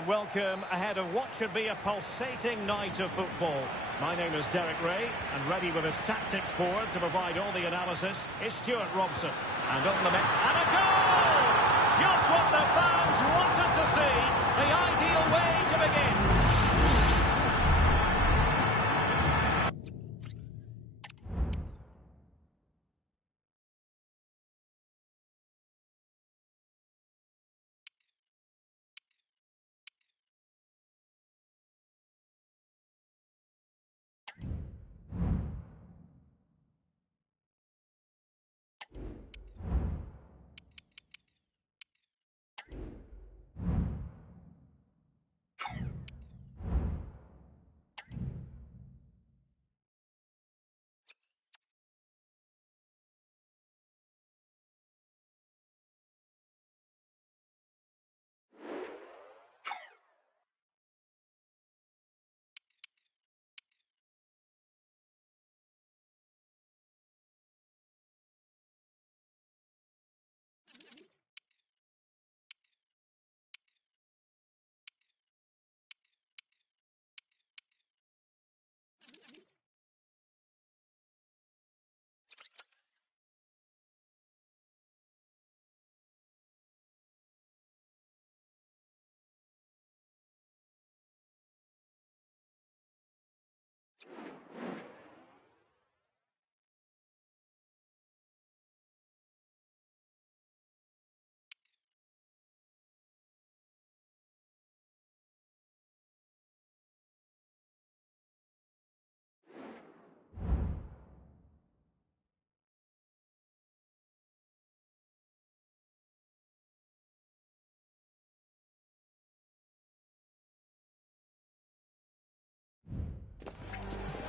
and welcome ahead of what should be a pulsating night of football. My name is Derek Ray, and ready with his tactics board to provide all the analysis is Stuart Robson. And on the and a goal! Just what the fans wanted to see, the ideal way to begin.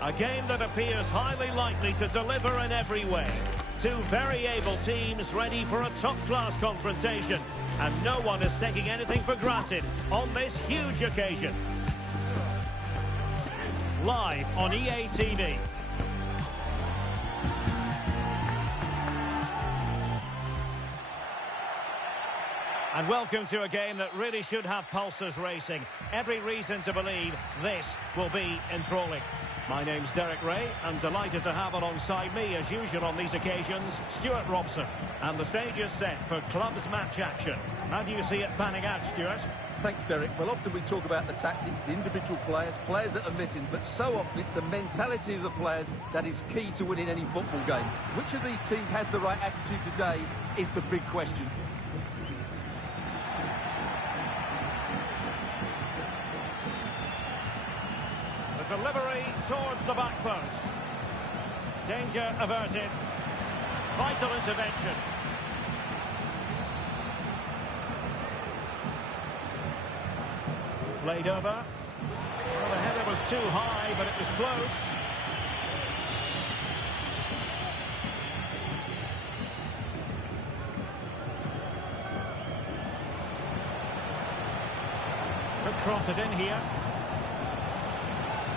A game that appears highly likely to deliver in every way. Two very able teams ready for a top-class confrontation. And no one is taking anything for granted on this huge occasion. Live on EA TV. And welcome to a game that really should have pulses racing. Every reason to believe this will be enthralling. My name's Derek Ray. I'm delighted to have alongside me, as usual on these occasions, Stuart Robson. And the stage is set for clubs match action. How do you see it panning out, Stuart? Thanks, Derek. Well, often we talk about the tactics, the individual players that are missing, but so often it's the mentality of the players that is key to winning any football game. Which of these teams has the right attitude today is the big question. Delivery towards the back post. Danger averted. Vital intervention. Played over. Well, the header was too high, but it was close. Could cross it in here.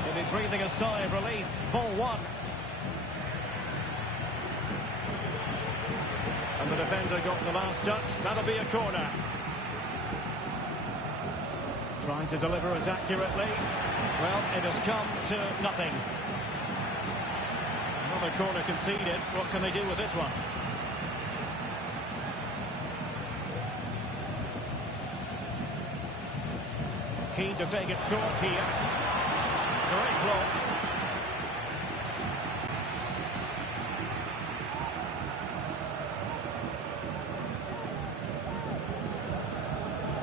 He'll be breathing a sigh of relief. Ball one. And the defender got the last touch. That'll be a corner. Trying to deliver it accurately. Well, it has come to nothing. Another corner conceded. What can they do with this one? Keen to take it short here. Great block.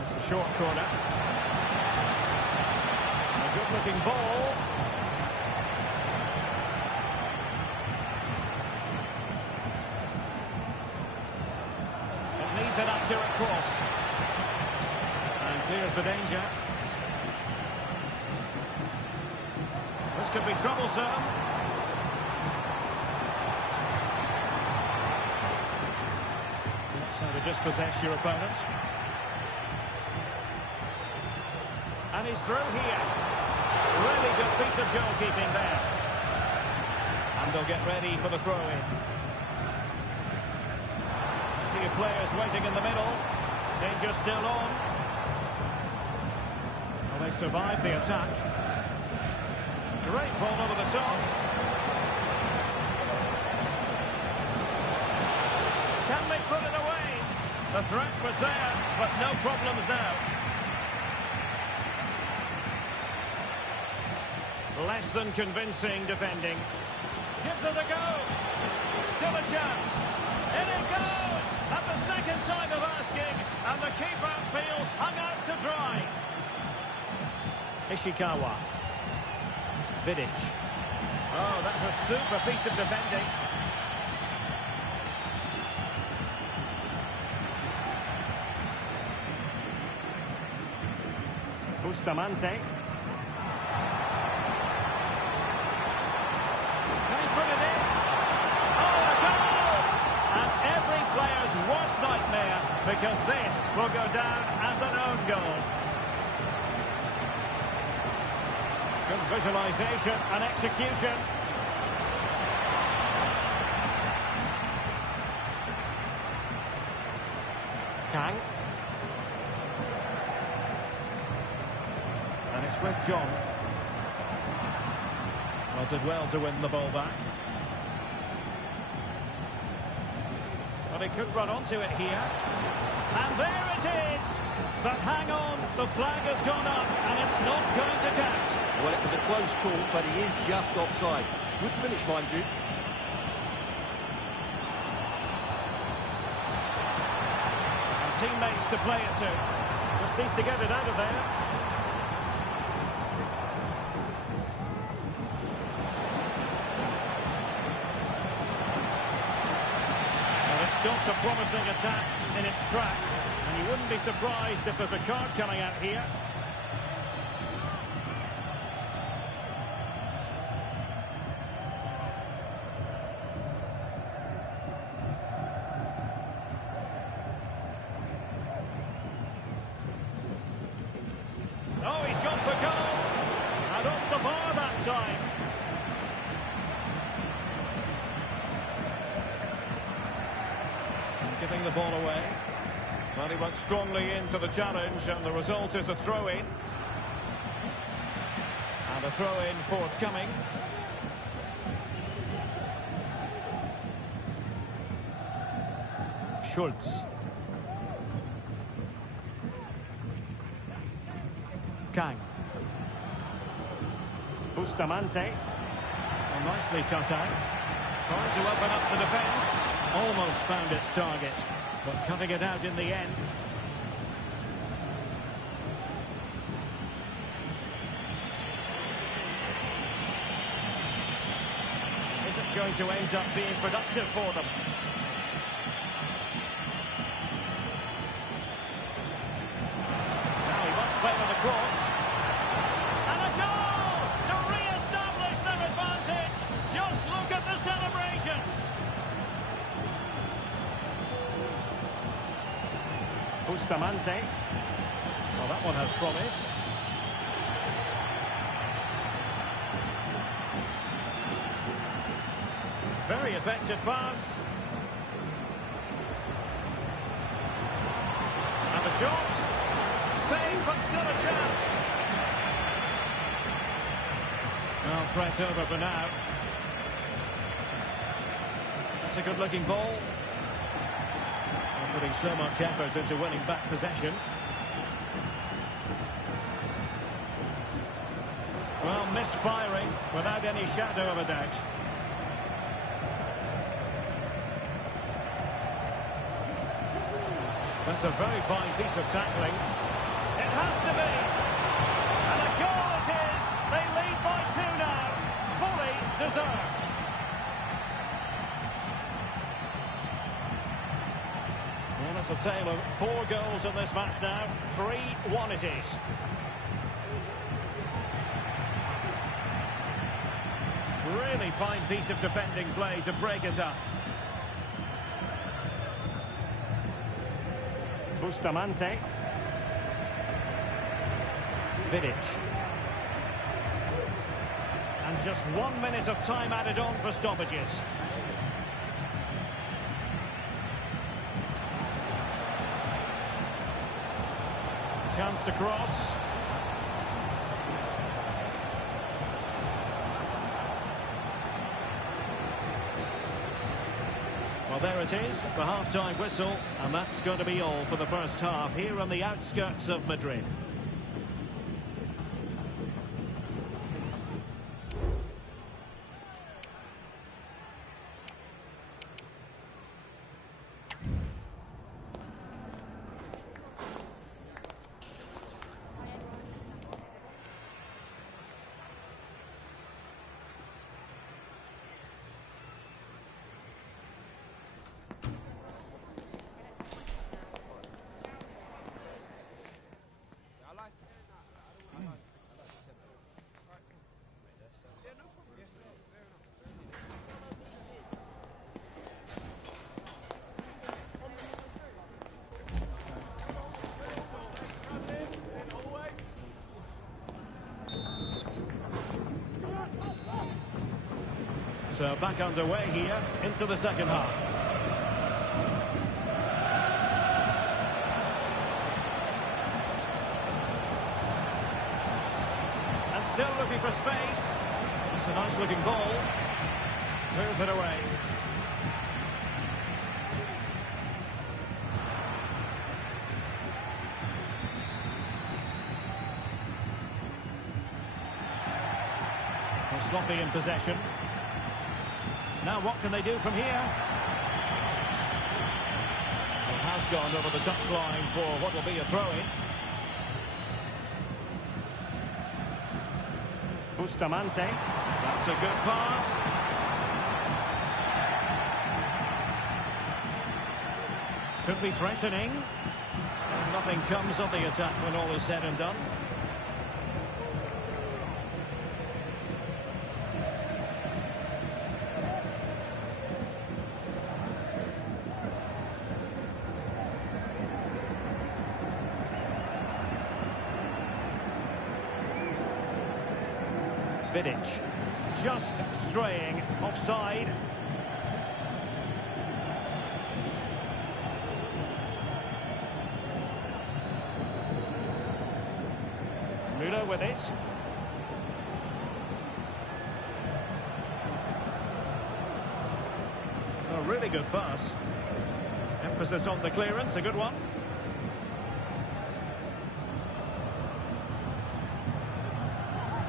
It's a short corner. A good-looking ball. It needs an accurate cross. And clears the danger. This could be troublesome. That's how to dispossess your opponent. And he's through here. Really good piece of goalkeeping there. And they'll get ready for the throw-in. Plenty of players waiting in the middle. Danger still on. They survived the attack. Great ball over the top. Can they put it away? The threat was there, but no problems now. Less than convincing defending. Gives it a go. Still a chance. In it goes! At the second time of asking, and the keeper feels hung out to dry. Ishikawa. Vidic. Oh, that's a super piece of defending. Bustamante. Can he put it in? Oh, a goal! And every player's worst nightmare, because this will go down as an own goal. Good visualisation and execution. Kang. And it's with John. Well, did well to win the ball back. But he could run onto it here. And there it is! But hang on, the flag has gone up and it's not going to count. Well, it was a close call, but he is just offside. Good finish, mind you. And teammates to play it to. Just needs to get it out of there. Well, it stopped a promising attack in its tracks. And you wouldn't be surprised if there's a card coming out here. Oh, he's gone for goal. And off the bar that time. And giving the ball away. Well, he went strongly into the challenge, and the result is a throw-in. And a throw-in forthcoming. Schultz. Kang. Bustamante. Well, nicely cut out. Trying to open up the defence. Almost found its target, but cutting it out in the end. Isn't going to end up being productive for them. Now he must play with a cross. And a goal to re-establish their advantage. Just look at the celebrations. Bustamante. Well, that one has promise. Very effective pass. And the shot. Save, but still a chance. Well, threat over for now. That's a good-looking ball. Putting so much effort into winning back possession. Well, misfiring without any shadow of a doubt. That's a very fine piece of tackling. It has to be. And a goal it is. They lead by 2 now. Fully deserved. Well, it's a tale of 4 goals in this match now. 3-1 it is. Really fine piece of defending play to break it up. Bustamante. Vidic. And just 1 minute of time added on for stoppages. Chance to cross. Well, there it is, the half-time whistle, and that's going to be all for the first half here on the outskirts of Madrid. So back underway here into the second half. And still looking for space. It's a nice looking ball. Clears it away. Well, sloppy in possession. Now what can they do from here? It has gone over the touchline for what will be a throw-in. Bustamante. That's a good pass. Could be threatening. And nothing comes of the attack when all is said and done. Vidic, just straying offside. Müller with it. A really good pass. Emphasis on the clearance, a good one.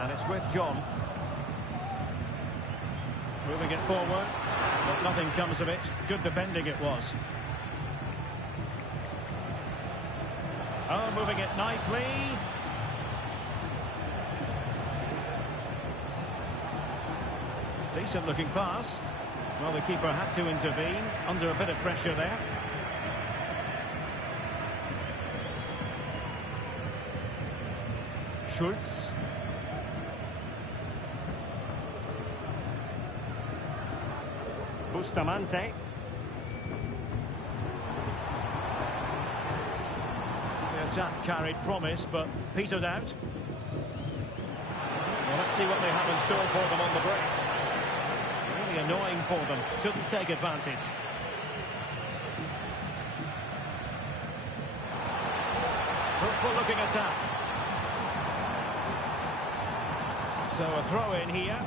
And it's with John. Moving it forward, but nothing comes of it. Good defending it was. Oh, moving it nicely. Decent looking pass. Well, the keeper had to intervene under a bit of pressure there. Schultz. Bustamante. The attack carried promise, but petered out. Well, let's see what they have in store for them on the break. Really annoying for them. Couldn't take advantage. Fruitful looking attack. So a throw in here.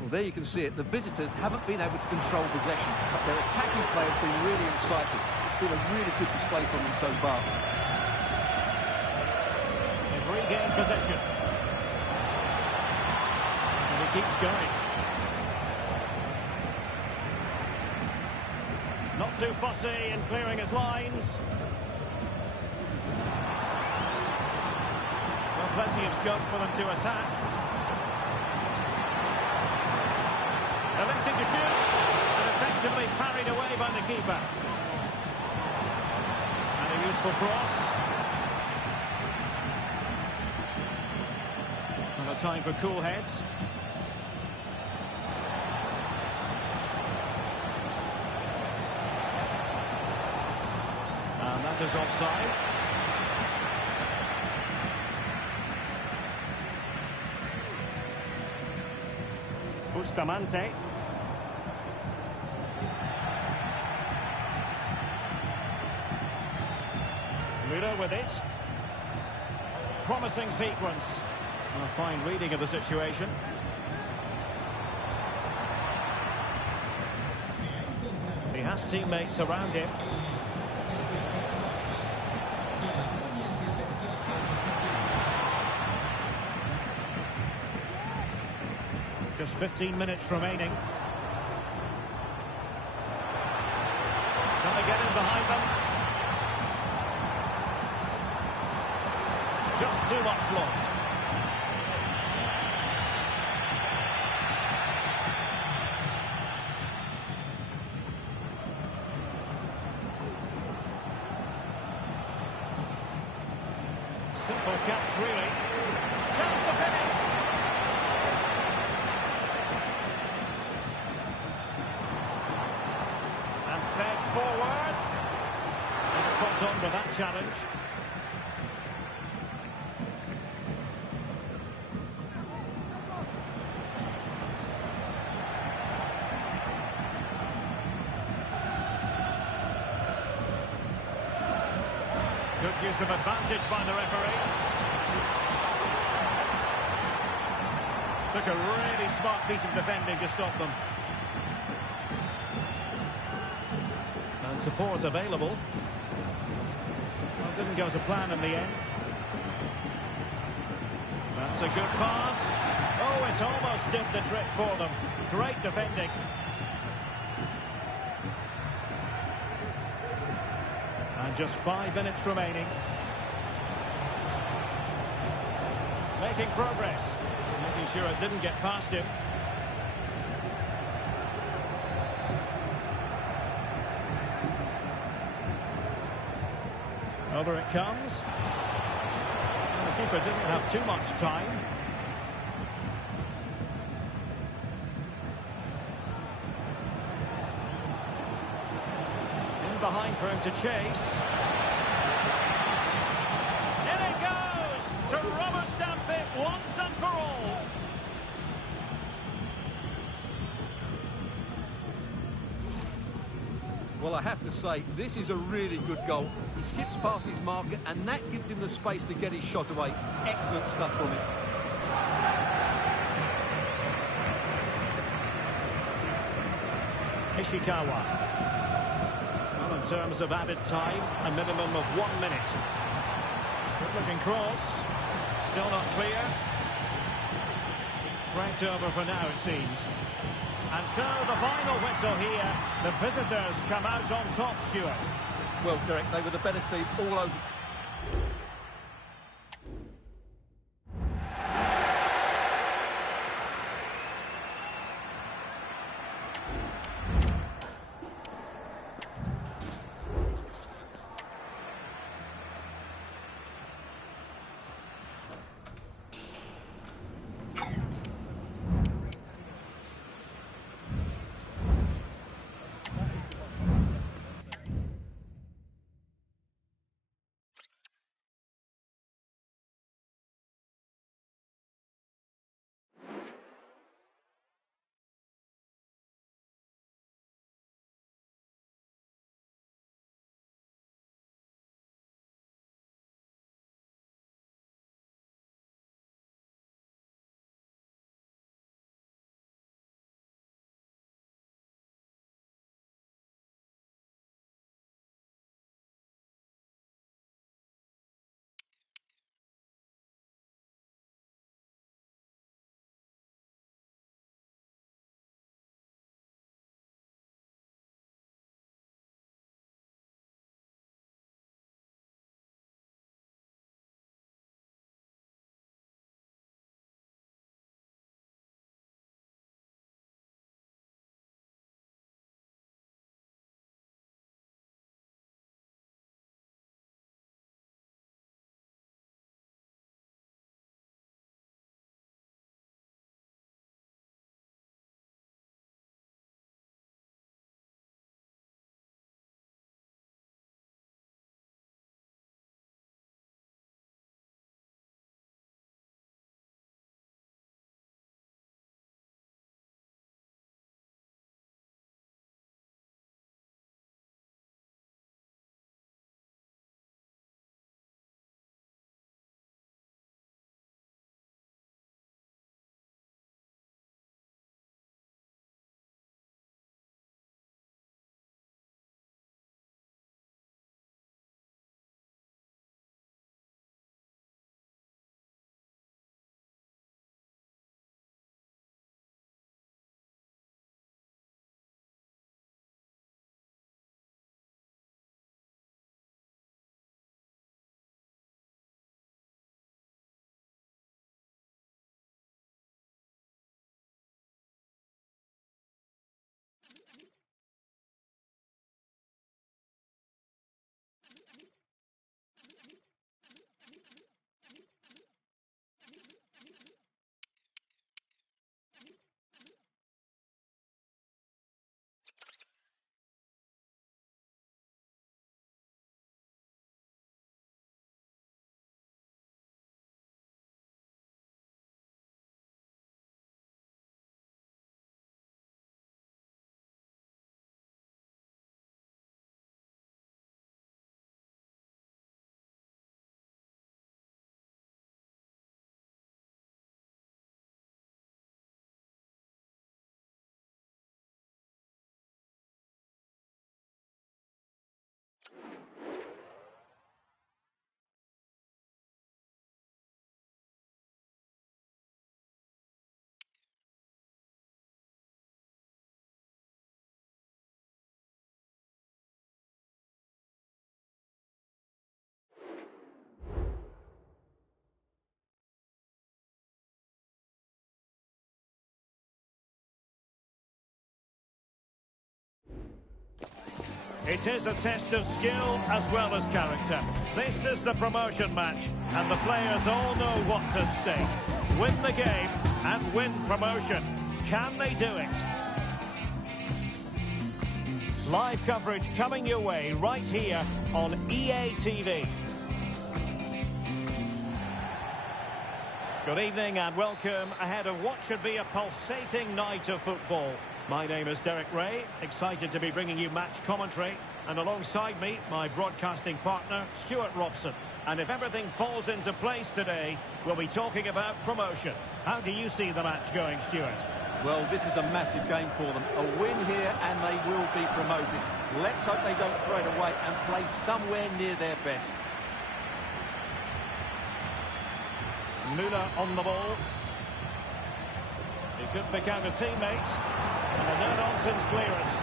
Well, there you can see it. The visitors haven't been able to control possession, but their attacking play has been really incisive. It's been a really good display from them so far. They've regained possession. And he keeps going. Not too fussy in clearing his lines. Well, plenty of scope for them to attack. Elected to shoot, and effectively parried away by the keeper. And a useful cross. And a time for cool heads. And that is offside. Bustamante. Müller with it. Promising sequence. A fine reading of the situation. has teammates around him. Just 15 minutes remaining. Can they get in behind them? Just too much lost. Simple catch, really. Chance to finish. And fed forwards. Spot on with that challenge. Good use of advantage by the referee. Took a really smart piece of defending to stop them. And support available. Well, didn't go to plan in the end. That's a good pass. Oh, it almost did the trick for them. Great defending. And just 5 minutes remaining. Making progress. Making sure it didn't get past him. Over it comes. The keeper didn't have too much time. In behind for him to chase. In it goes! To rubber stamp it once and for all. Well, I have to say, this is a really good goal. He skips past his marker, and that gives him the space to get his shot away. Excellent stuff from him. Ishikawa. Well, in terms of added time, a minimum of 1 minute. Good-looking cross. Still not clear. Threat over for now, it seems. And so the final whistle here. The visitors come out on top, Stuart. Well, Derek, they were the better team all over. It is a test of skill as well as character. This is the promotion match, and the players all know what's at stake. Win the game and win promotion. Can they do it? Live coverage coming your way right here on EA TV. Good evening and welcome ahead of what should be a pulsating night of football. My name is Derek Ray, excited to be bringing you match commentary, and alongside me, my broadcasting partner, Stuart Robson. And if everything falls into place today, we'll be talking about promotion. How do you see the match going, Stuart? Well, this is a massive game for them. A win here and they will be promoted. Let's hope they don't throw it away and play somewhere near their best. Müller on the ball. He could pick out a teammate. And a no-nonsense clearance.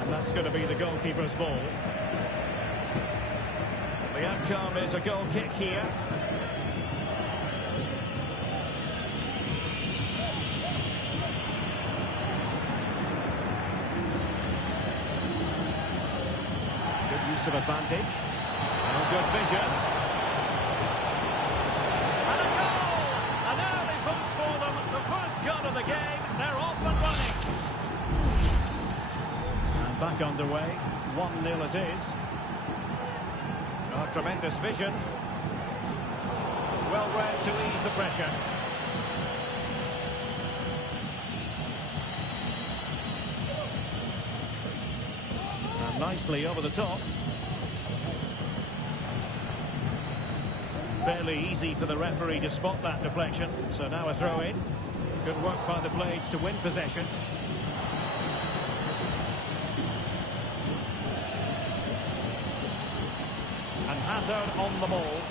And that's going to be the goalkeeper's ball. The outcome is a goal kick here. Of advantage and good vision and a goal, an early boost for them, the first goal of the game. They're off and running and back underway. 1-0 it is. Oh, tremendous vision, well read to ease the pressure. And nicely over the top. Fairly easy for the referee to spot that deflection. So now a throw in. Good work by the Blades to win possession. And Hazard on the ball.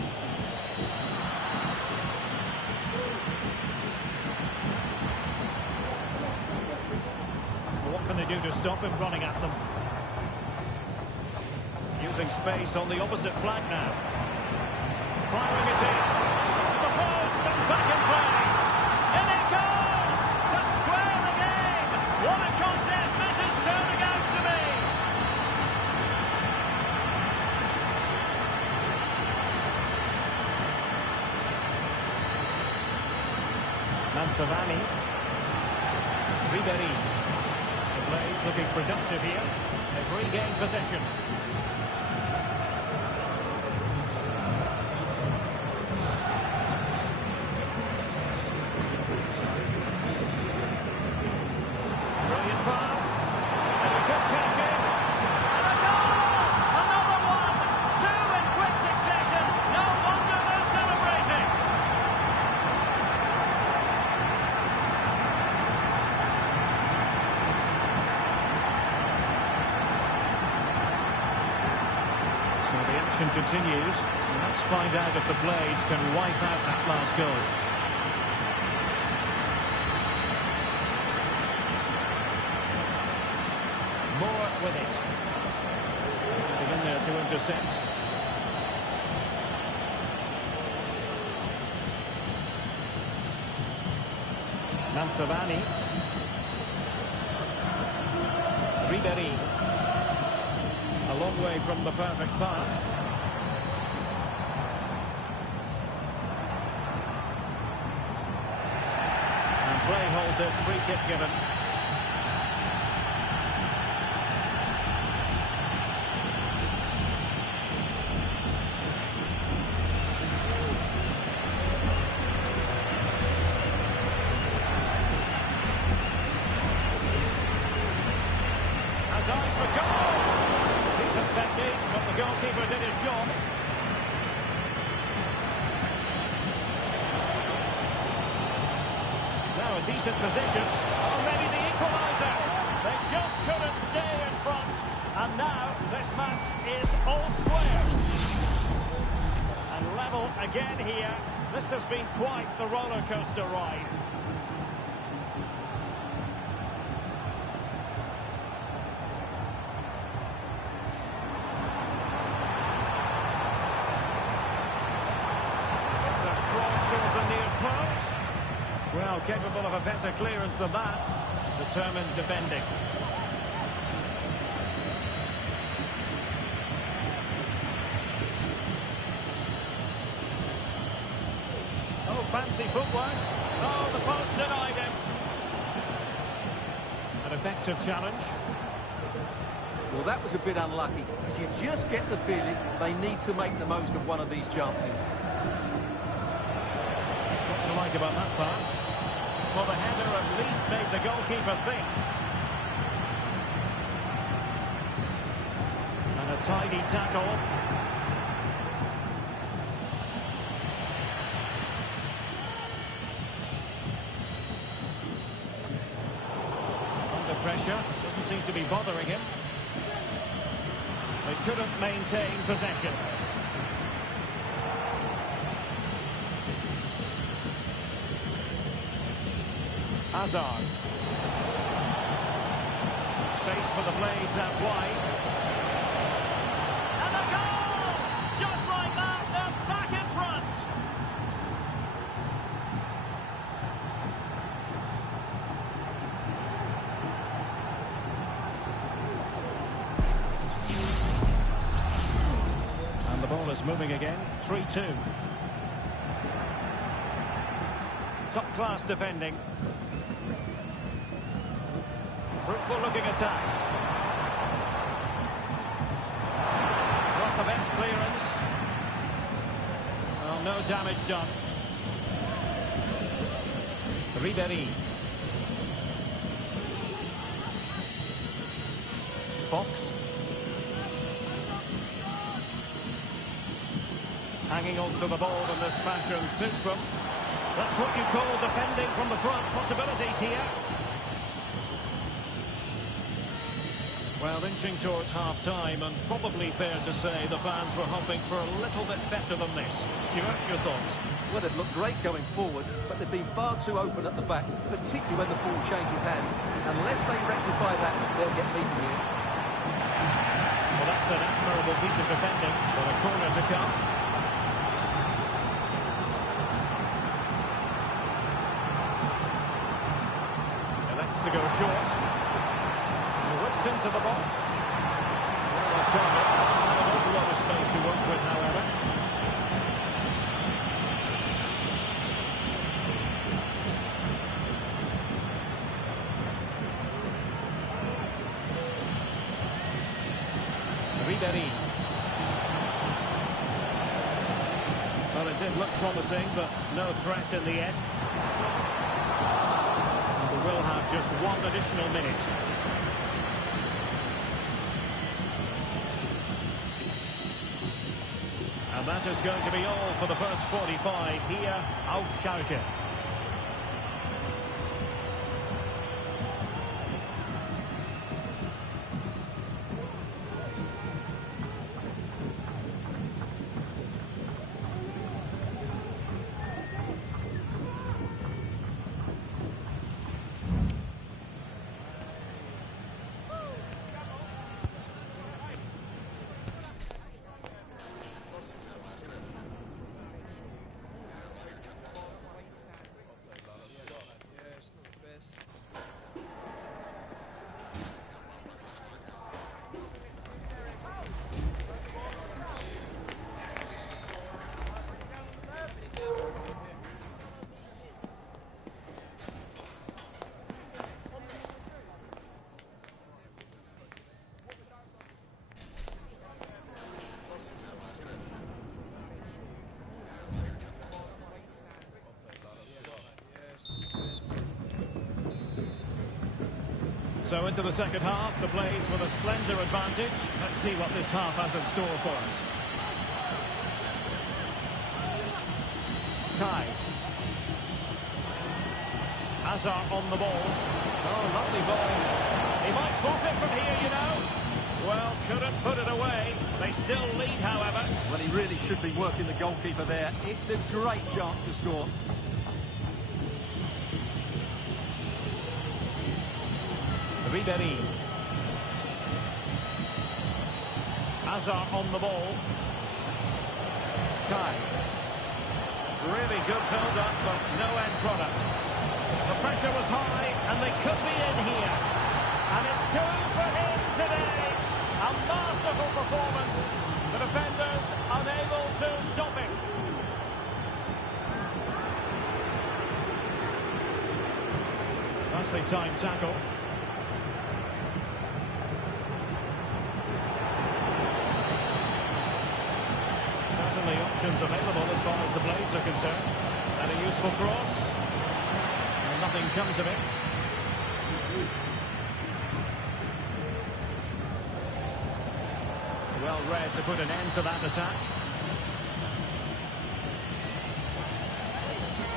What can they do to stop him running at them? Using space on the opposite flank now. Firing it in, the post and back in play. In it goes to square the game. What a contest this is turning out to be. Mantovani, Ribéry. The Blades looking productive here. They've regained possession. Continues. Let's find out if the Blades can wipe out that last goal. Moore with it. Getting in there to intercept. Mantovani. Ribéry. A long way from the perfect pass. Play halted, free kick given. Has eyes for goal. Decent technique, but the goalkeeper did his job. Now a decent position. Oh, maybe the equaliser. They just couldn't stay in front. And now this match is all square. And level again here. This has been quite the roller coaster ride. capable of a better clearance than that. Determined defending. Oh, fancy footwork. Oh, the post denied him. An effective challenge. Well, that was a bit unlucky, because you just get the feeling they need to make the most of one of these chances. What to like about that pass? Well, the header at least made the goalkeeper think. And a tidy tackle. Under pressure, doesn't seem to be bothering him. They couldn't maintain possession. Hazard. Space for the blades out wide. And a goal! Just like that, they're back in front. And the ball is moving again. 3-2. Top-class defending. Fruitful looking attack. Not the best clearance. Well, no damage done. Ribéry. Fox. Hanging on to the ball in this fashion suits them. That's what you call defending from the front. Possibilities here. Well, inching towards half-time, and probably fair to say the fans were hoping for a little bit better than this. Stuart, your thoughts? Well, they've looked great going forward, but they've been far too open at the back, particularly when the ball changes hands. Unless they rectify that, they'll get beaten here. Well, that's an admirable piece of defending, with a corner to come. Elects to go short. Whipped into the box. Well, that's target. Doesn't have an awful lot of space to work with, however. Ribéry. Well, it did look promising, but no threat in the end. And we will have just one additional minute. And that is going to be all for the first 45 here, auf Schalke. So into the second half, the Blades with a slender advantage. Let's see what this half has in store for us. Kai. Hazard on the ball. Oh, lovely ball. He might profit from here, you know. Well, couldn't put it away. They still lead, however. Well, he really should be working the goalkeeper there. It's a great chance to score. Ribéry. Hazard on the ball. Kai. Really good build-up, but no end product. The pressure was high, and they could be in here. And it's two for him today. A masterful performance. The defenders unable to stop him. Nicely timed tackle. Certainly options available as far as the blades are concerned. And a useful cross. And nothing comes of it. Well read to put an end to that attack.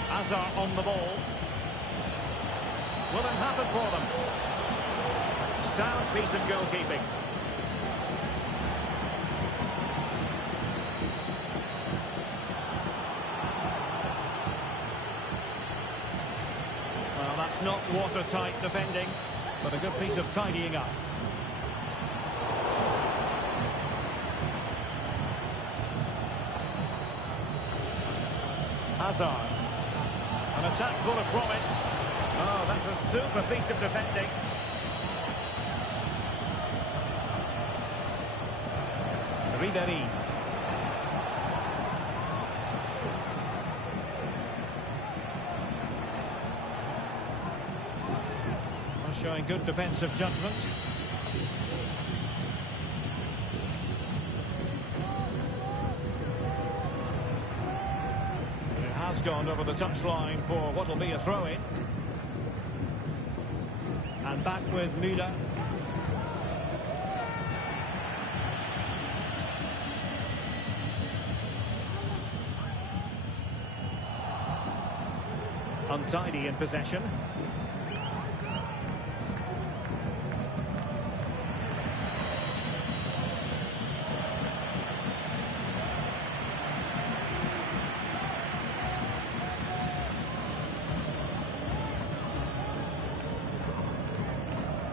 Hazard on the ball. Will it happen for them? Sound piece of goalkeeping. Well, that's not watertight defending, but a good piece of tidying up. Hazard. An attack full of promise. Oh, that's a super piece of defending. Ribéry. Showing good defensive judgment. It has gone over the touchline for what will be a throw-in. And back with Müller. Untidy in possession.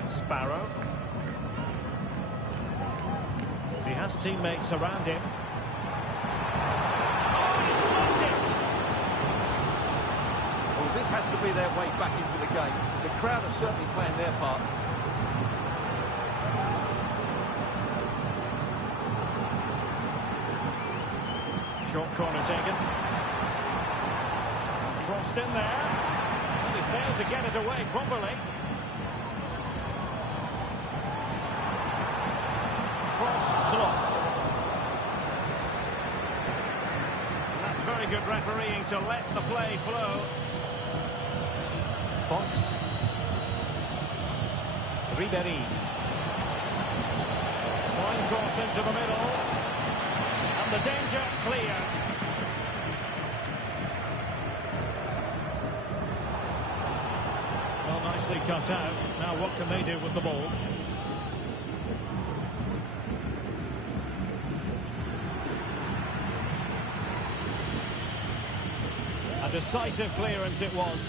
Sparrow. He has teammates around him. Oh, he's blocked it! Well, this has to be their way back into the game. The crowd are certainly playing their part. Short corner taken. Crossed in there. And he failed to get it away properly. Cross blocked. And that's very good refereeing to let the play flow. Fox. Ribéry. Fine cross into the middle. And the danger clear. Well, nicely cut out. Now what can they do with the ball? A decisive clearance it was.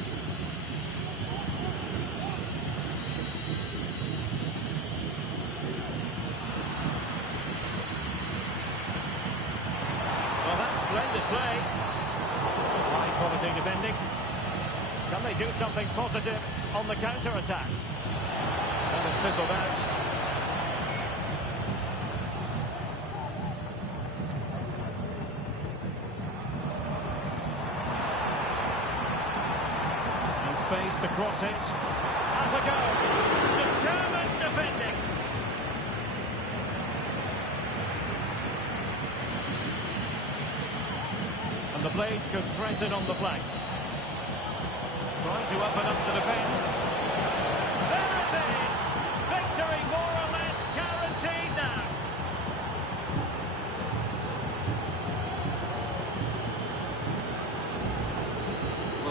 Well, that's splendid play. High quality defending. Can they do something positive on the counter-attack? And it fizzled out. Space to cross it. Has a go. Determined defending. And the blades could threaten on the flank. Trying to open up the defence. There it is! Victory more or less guaranteed now.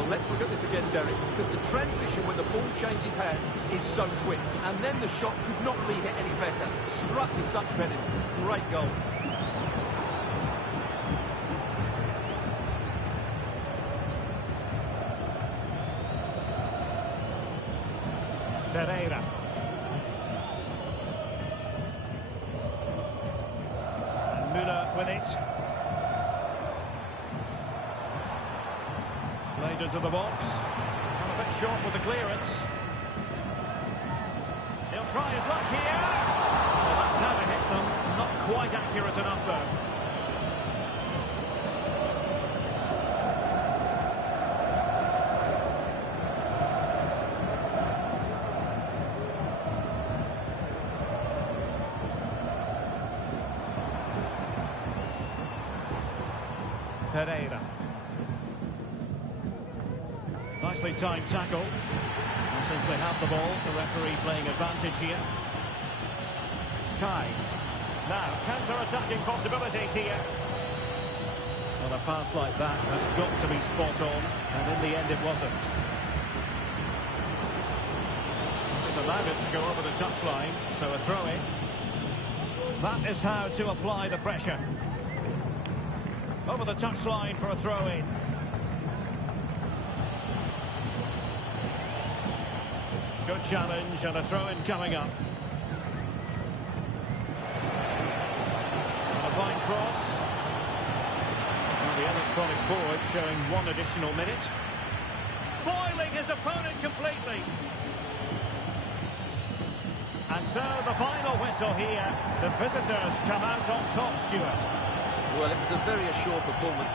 Let's look at this again, Derek, because the transition when the ball changes hands is so quick. And then the shot could not be hit any better. Struck with such venom. Great goal. Pereira. And Müller with it. Played into the box. And a bit short with the clearance. He'll try his luck here. Well, that's how to hit them. Not quite accurate enough, though. Pereira. Nicely timed tackle. And since they have the ball, the referee playing advantage here. Kai. Now, counter-attacking possibilities here. Well, a pass like that has got to be spot on, and in the end it wasn't. He's allowed it to go over the touchline, so a throw-in. That is how to apply the pressure. Over the touchline for a throw-in. Good challenge and a throw-in coming up. And a fine cross. And the electronic board showing 1 additional minute. Foiling his opponent completely. And so the final whistle here. The visitors come out on top, Stuart. Well, it was a very assured performance.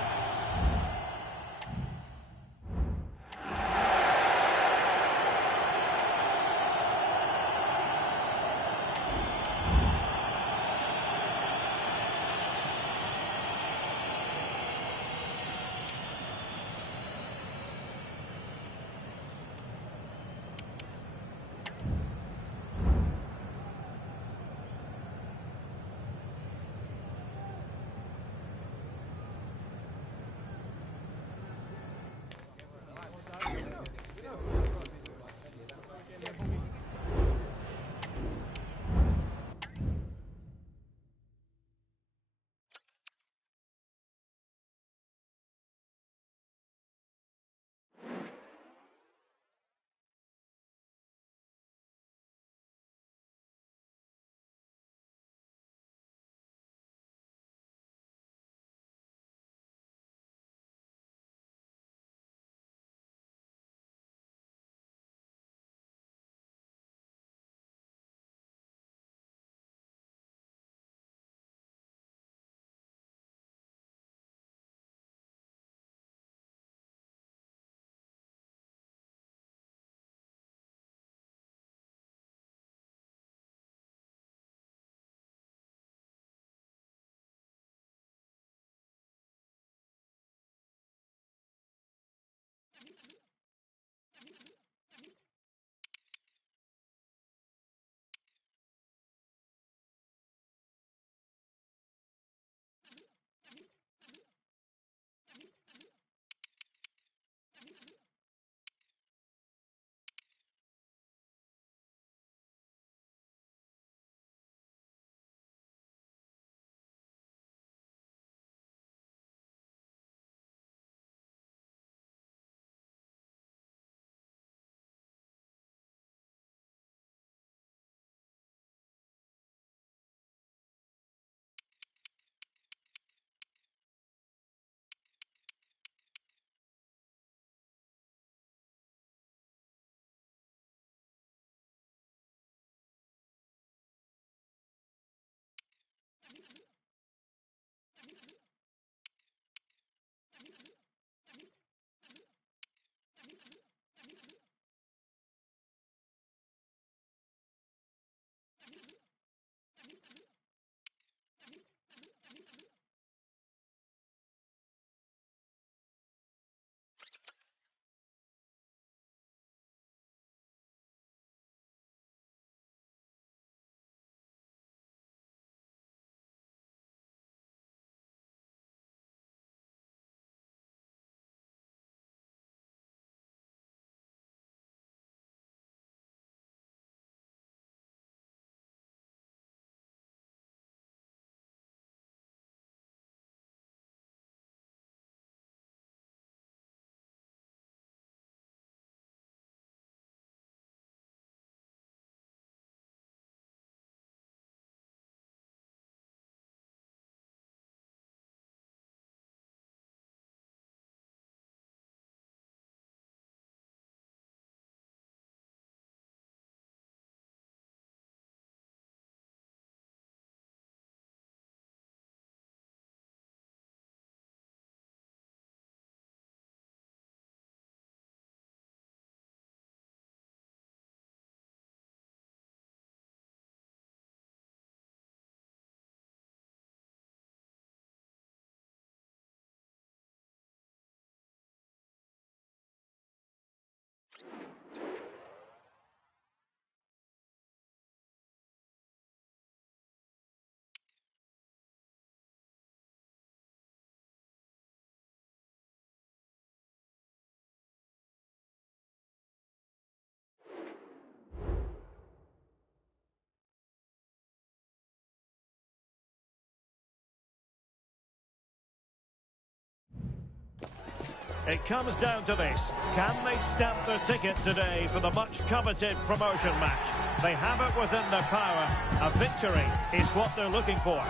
It comes down to this. Can they stamp their ticket today for the much-coveted promotion match? They have it within their power. A victory is what they're looking for.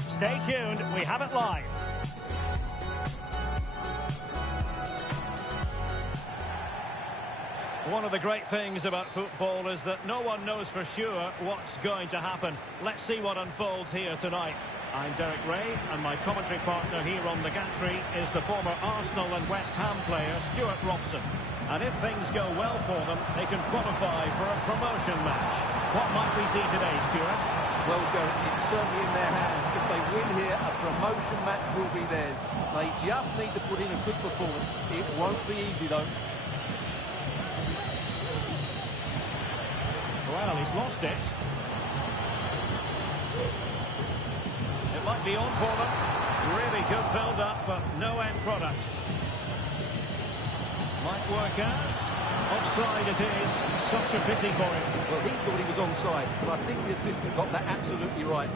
Stay tuned, we have it live. One of the great things about football is that no one knows for sure what's going to happen. Let's see what unfolds here tonight. I'm Derek Ray, and my commentary partner here on the gantry is the former Arsenal and West Ham player, Stuart Robson. And if things go well for them, they can qualify for a promotion match. What might we see today, Stuart? Well, Derek, it's certainly in their hands. If they win here, a promotion match will be theirs. They just need to put in a good performance. It won't be easy, though. Well, he's lost it. It might be on for them. Really good build-up, but no end product. Might work out. Offside it is. Such a pity for him. Well, he thought he was onside, but I think the assistant got that absolutely right.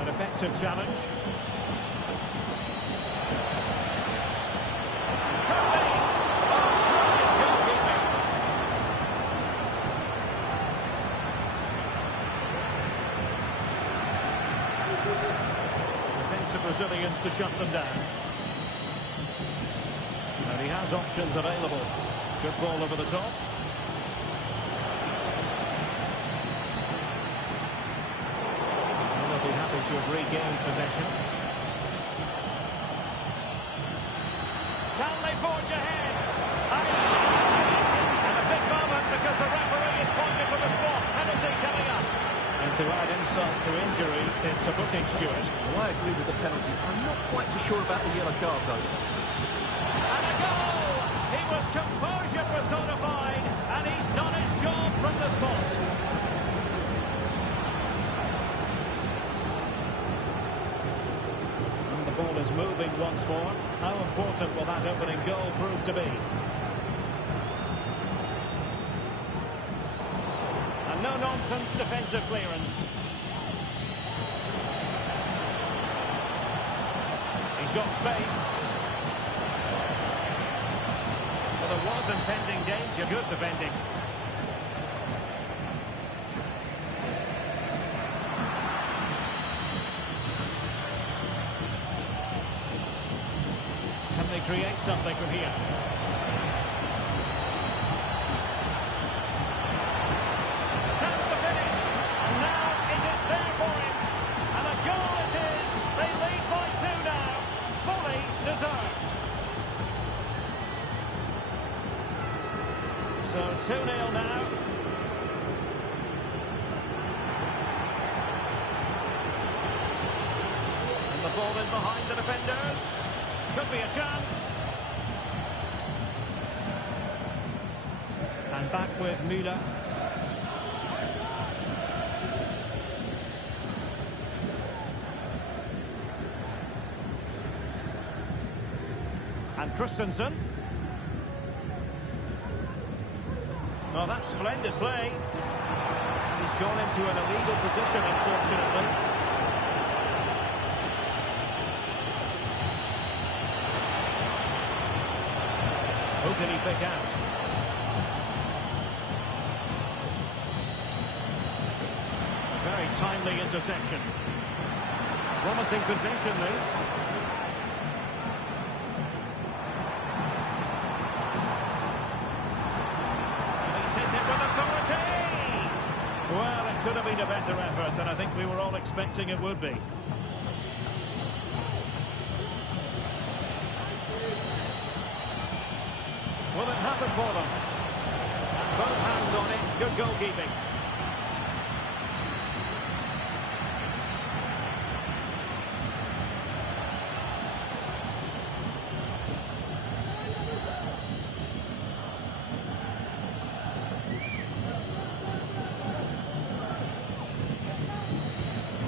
An effective challenge. Brazilians to shut them down. And he has options available. Good ball over the top. And they'll be happy to have regained possession. Can they forge ahead? And a big moment because the referee is pointed to the spot. Penalty coming up. And to add insult to injury, it's a booking, Stuart. Well, I agree with the penalty. I'm not quite so sure about the yellow card, though. And a goal! He was composure personified, and he's done his job from the spot. And the ball is moving once more. How important will that opening goal prove to be? No-nonsense defensive clearance. He's got space. Well, there was impending danger. Good defending. Can they create something from here? So 2-0 now. And the ball in behind the defenders. Could be a chance. And back with Müller. And Christensen. Well, that's splendid play. He's gone into an illegal position, unfortunately. Who can he pick out? A very timely interception. Promising position, this. Well, it could have been a better effort, and I think we were all expecting it would be. Will it happen for them? And both hands on it. Good goalkeeping.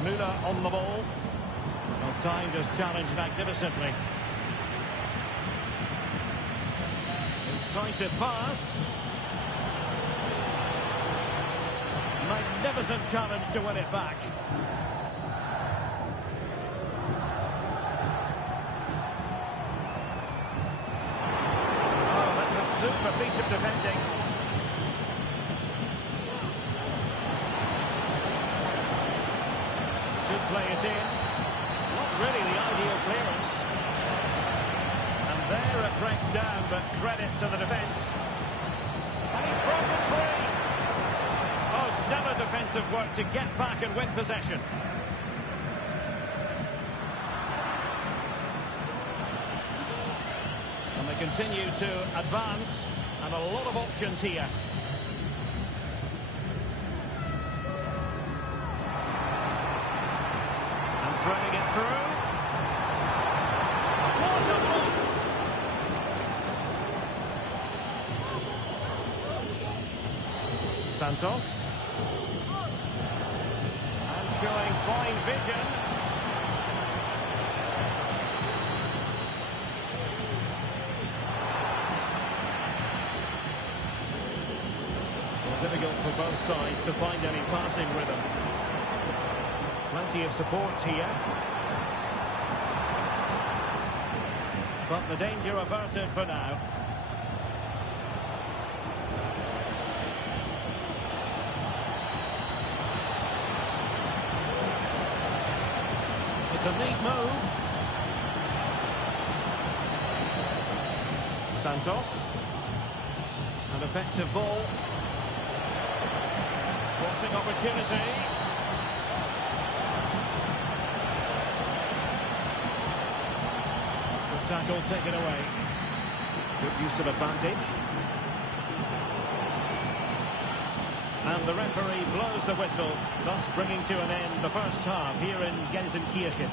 Müller on the ball. Well, timed his challenge magnificently. Incisive pass. Magnificent challenge to win it back. Oh, that's a super piece of defending. To play it in. Not really the ideal clearance. And there it breaks down, but credit to the defence. And he's broken free. Oh, stellar defensive work to get back and win possession. And they continue to advance, and a lot of options here. And threading it through. What a block! Santos. And showing fine vision. Well, difficult for both sides to find any passing rhythm. Plenty of support here. But the danger averted for now. It's a neat move. Santos. An effective ball. Crossing opportunity. Good tackle taken away. Good use of advantage. And the referee blows the whistle, thus bringing to an end the first half here in Gelsenkirchen.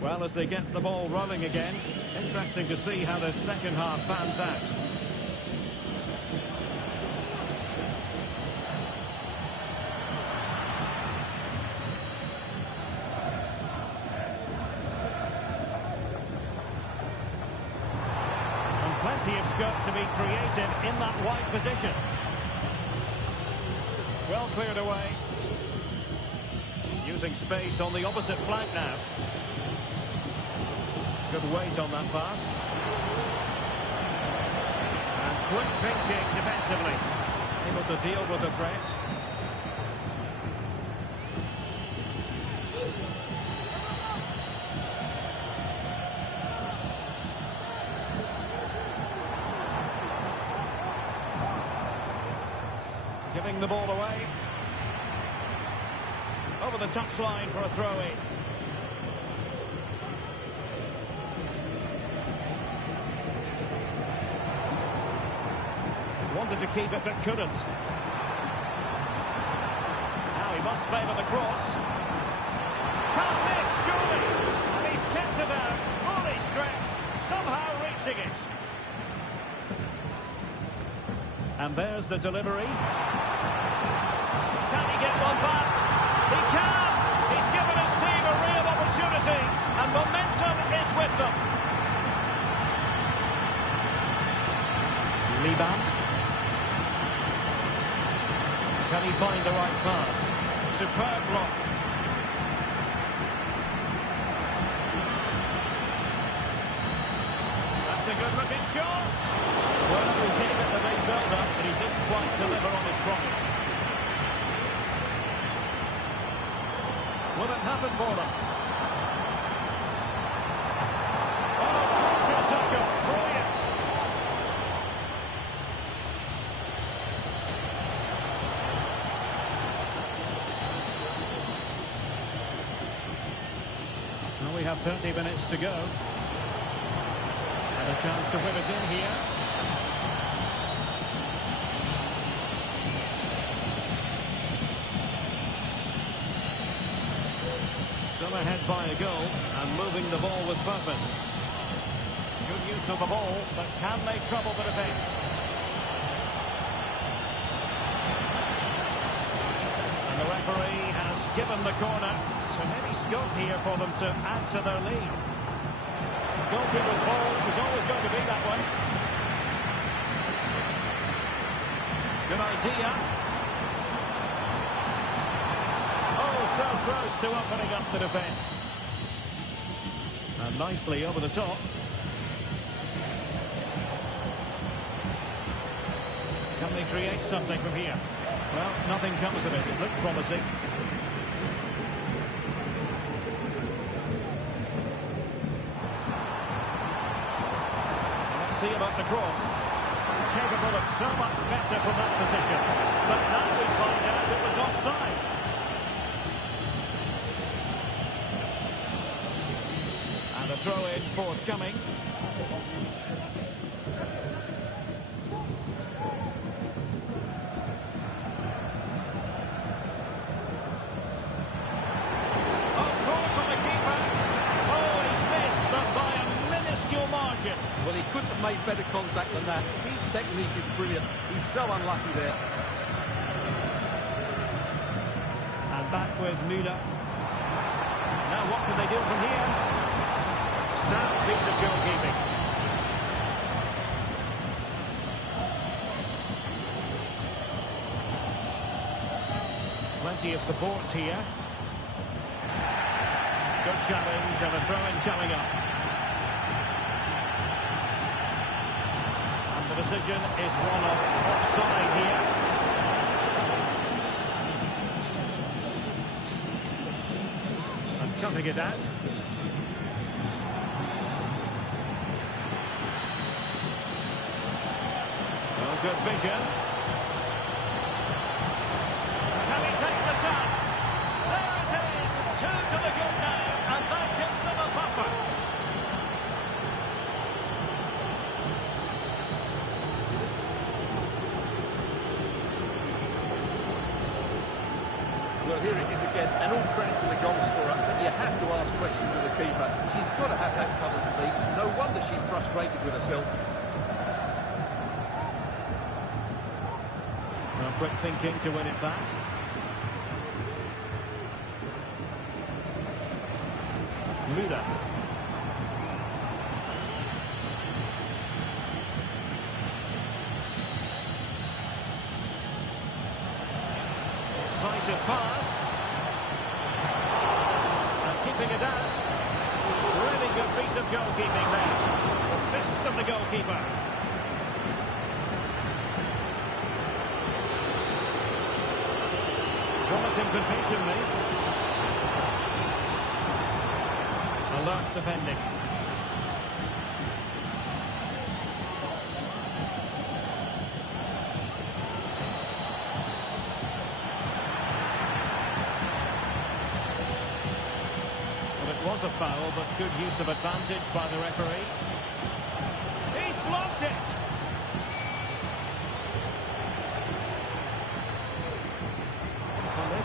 Well, as they get the ball rolling again, interesting to see how the second half pans out. And plenty of scope to be created in that wide position. Well cleared away. Using space on the opposite flank now. Good weight on that pass. And quick thinking defensively. Able to deal with the threat. Giving the ball away. Over the touchline for a throw-in. Wanted to keep it but couldn't. Now he must favour the cross. Can't miss, surely. And he's kept it out, fully stretched, somehow reaching it. And there's the delivery. Can he get one back? He can! He's given his team a real opportunity, and momentum is with them. Liban. Can he find the right pass? Superb block. That's a good-looking shot. Well, he gave it the big build-up, but he didn't quite deliver on his promise. Will it happen for them? Oh, crucial tackle. Brilliant. we have 30 minutes to go. And a chance to whip it in here. Still ahead by a goal and moving the ball with purpose. Good use of the ball, but can they trouble the defence? And the referee has given the corner, so maybe scope here for them to add to their lead. Goalkeeper's ball was always going to be that way. Good idea. So close to opening up the defence. And nicely over the top. Can they create something from here? Well, nothing comes of it. It looked promising. Let's see about the cross. Capable of so much better from that position. But now we find out it was offside. The throw in forthcoming. Oh, cross from the keeper. Oh, he's missed, but by a minuscule margin. Well, he couldn't have made better contact than that. His technique is brilliant. He's so unlucky there. And back with Müller. Now what can they do from here? Sound piece of goalkeeping. Plenty of support here. Good challenge and a throw-in coming up. And the decision is one of offside here. And cutting it out. Good vision. Can he take the chance? There it is. 2 to the good now, and that gives them a buffer. Well, here it is again, and all credit to the goal scorer, but you have to ask questions of the keeper. She's got to have that covered for me. No wonder she's frustrated with herself. Quick thinking to win it back. Müller. Decisive pass. And keeping it out. Really good piece of goalkeeping there. The fist of the goalkeeper. Promising position, this. Alert defending. Well, it was a foul, but good use of advantage by the referee. He's blocked it!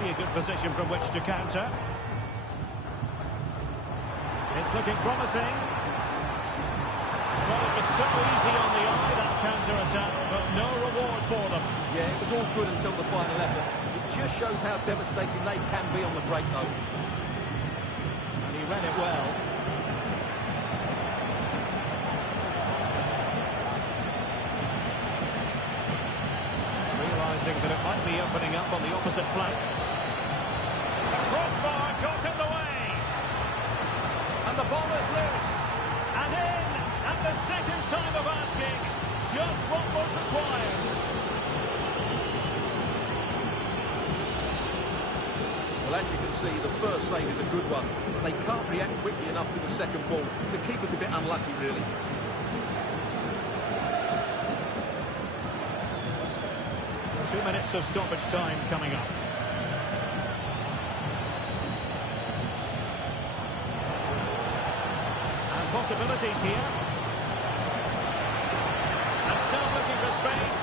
A good position from which to counter. It's looking promising. Well, it was so easy on the eye, that counter-attack, but no reward for them. Yeah, it was all good until the final effort. It just shows how devastating they can be on the break, though. And he read it well. Realising that it might be opening up on the opposite flank. Crossbar got in the way. And the ball is loose. And in at the second time of asking. Just what was required. Well, as you can see, the first save is a good one. They can't react quickly enough to the second ball. The keeper's a bit unlucky, really. Minutes of stoppage time coming up. possibilities here. And still looking for space.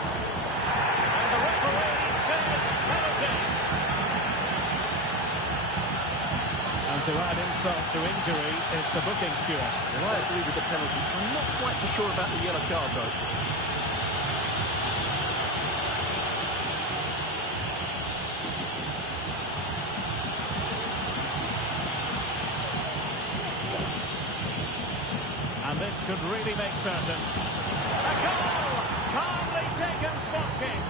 And the referee says penalty. And to add insult to injury, it's a booking, Stuart. Well, I agree with the penalty. I'm not quite so sure about the yellow card, though. And this could really make certain. A goal! Calmly taken spot kick.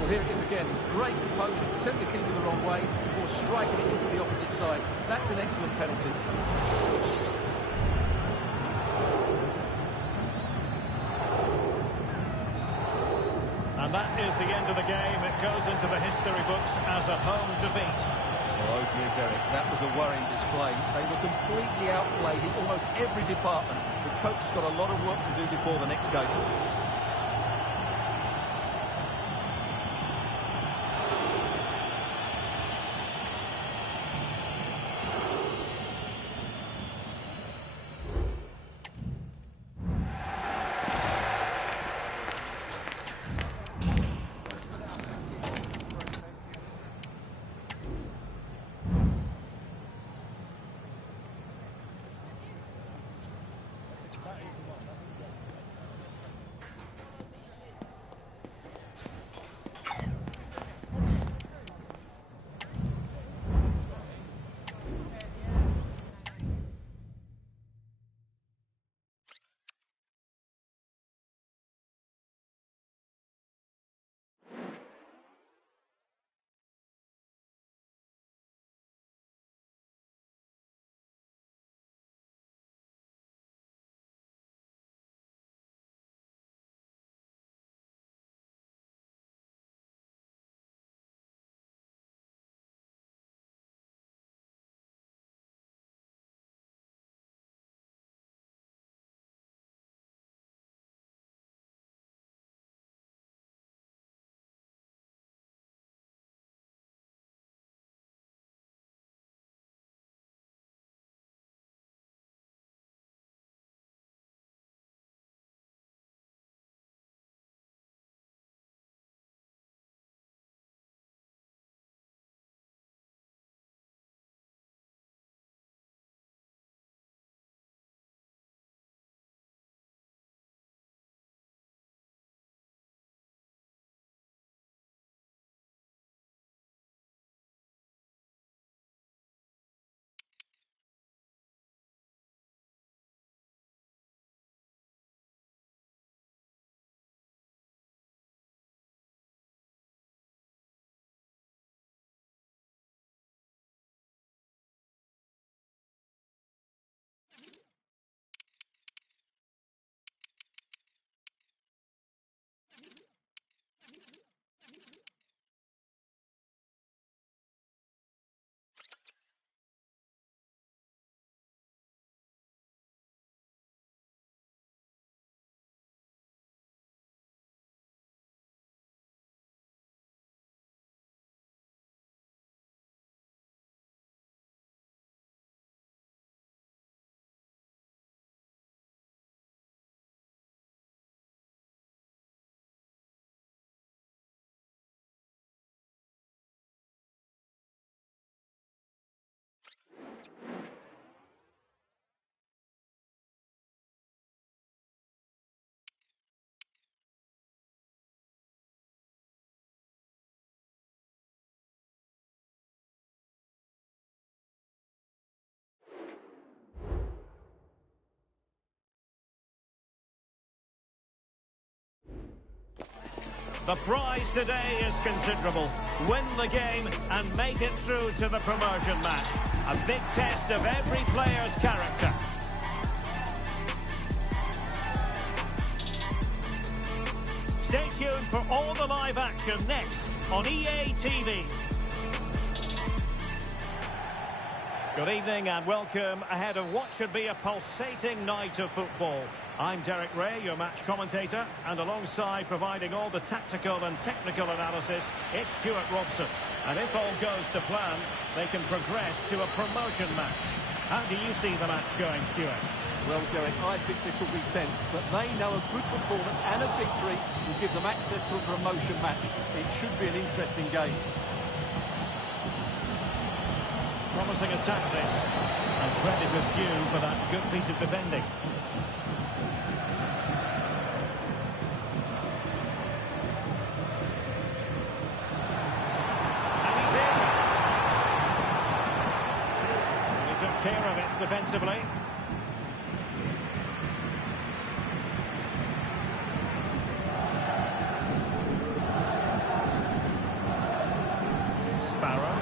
Well, here it is again. Great composure to send the keeper the wrong way or striking it into the opposite side. That's an excellent penalty. And that is the end of the game. It goes into the history books as a home defeat. Well, I agree, Derek. That was a worrying display. They were completely outplayed in almost every department. The coach has got a lot of work to do before the next game. The prize today is considerable. Win the game and make it through to the promotion match. A big test of every player's character. Stay tuned for all the live action next on EA TV. Good evening and welcome ahead of what should be a pulsating night of football. I'm Derek Ray, your match commentator, and alongside providing all the tactical and technical analysis, it's Stuart Robson. And if all goes to plan, they can progress to a promotion match. How do you see the match going, Stuart? Well, Derek, I think this will be tense, but they know a good performance and a victory will give them access to a promotion match. It should be an interesting game. Promising attack this, and credit is due for that good piece of defending. Care of it defensively. Sparrow.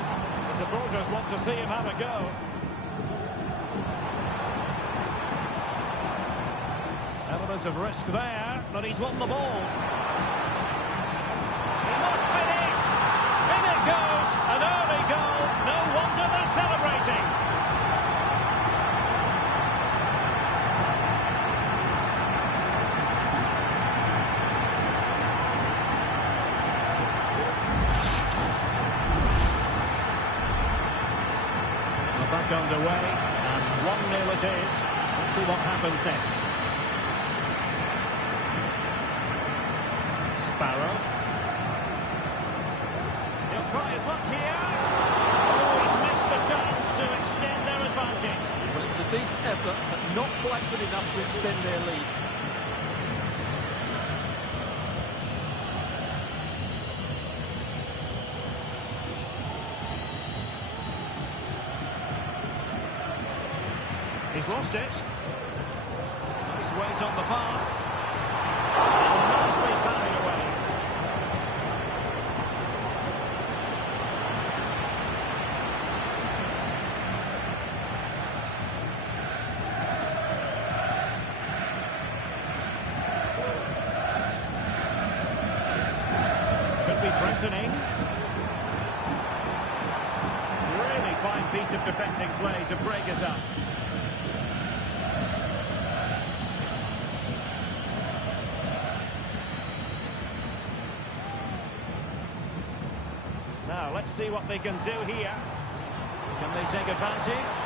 The supporters want to see him have a go. Element of risk there, but he's won the ball. He must finish. In it goes. An early goal. No wonder they're celebrating. Back underway, and 1-0 it is. Let's see what happens next. Sparrow. He'll try his luck here. Oh, he's missed the chance to extend their advantage. Well, it was a decent effort, but not quite good enough to extend their lead. He's lost it. Nice weight on the pass. And nicely parried away. Could be threatening. Really fine piece of defending play to break it up. Now, let's see what they can do here. Can they take advantage?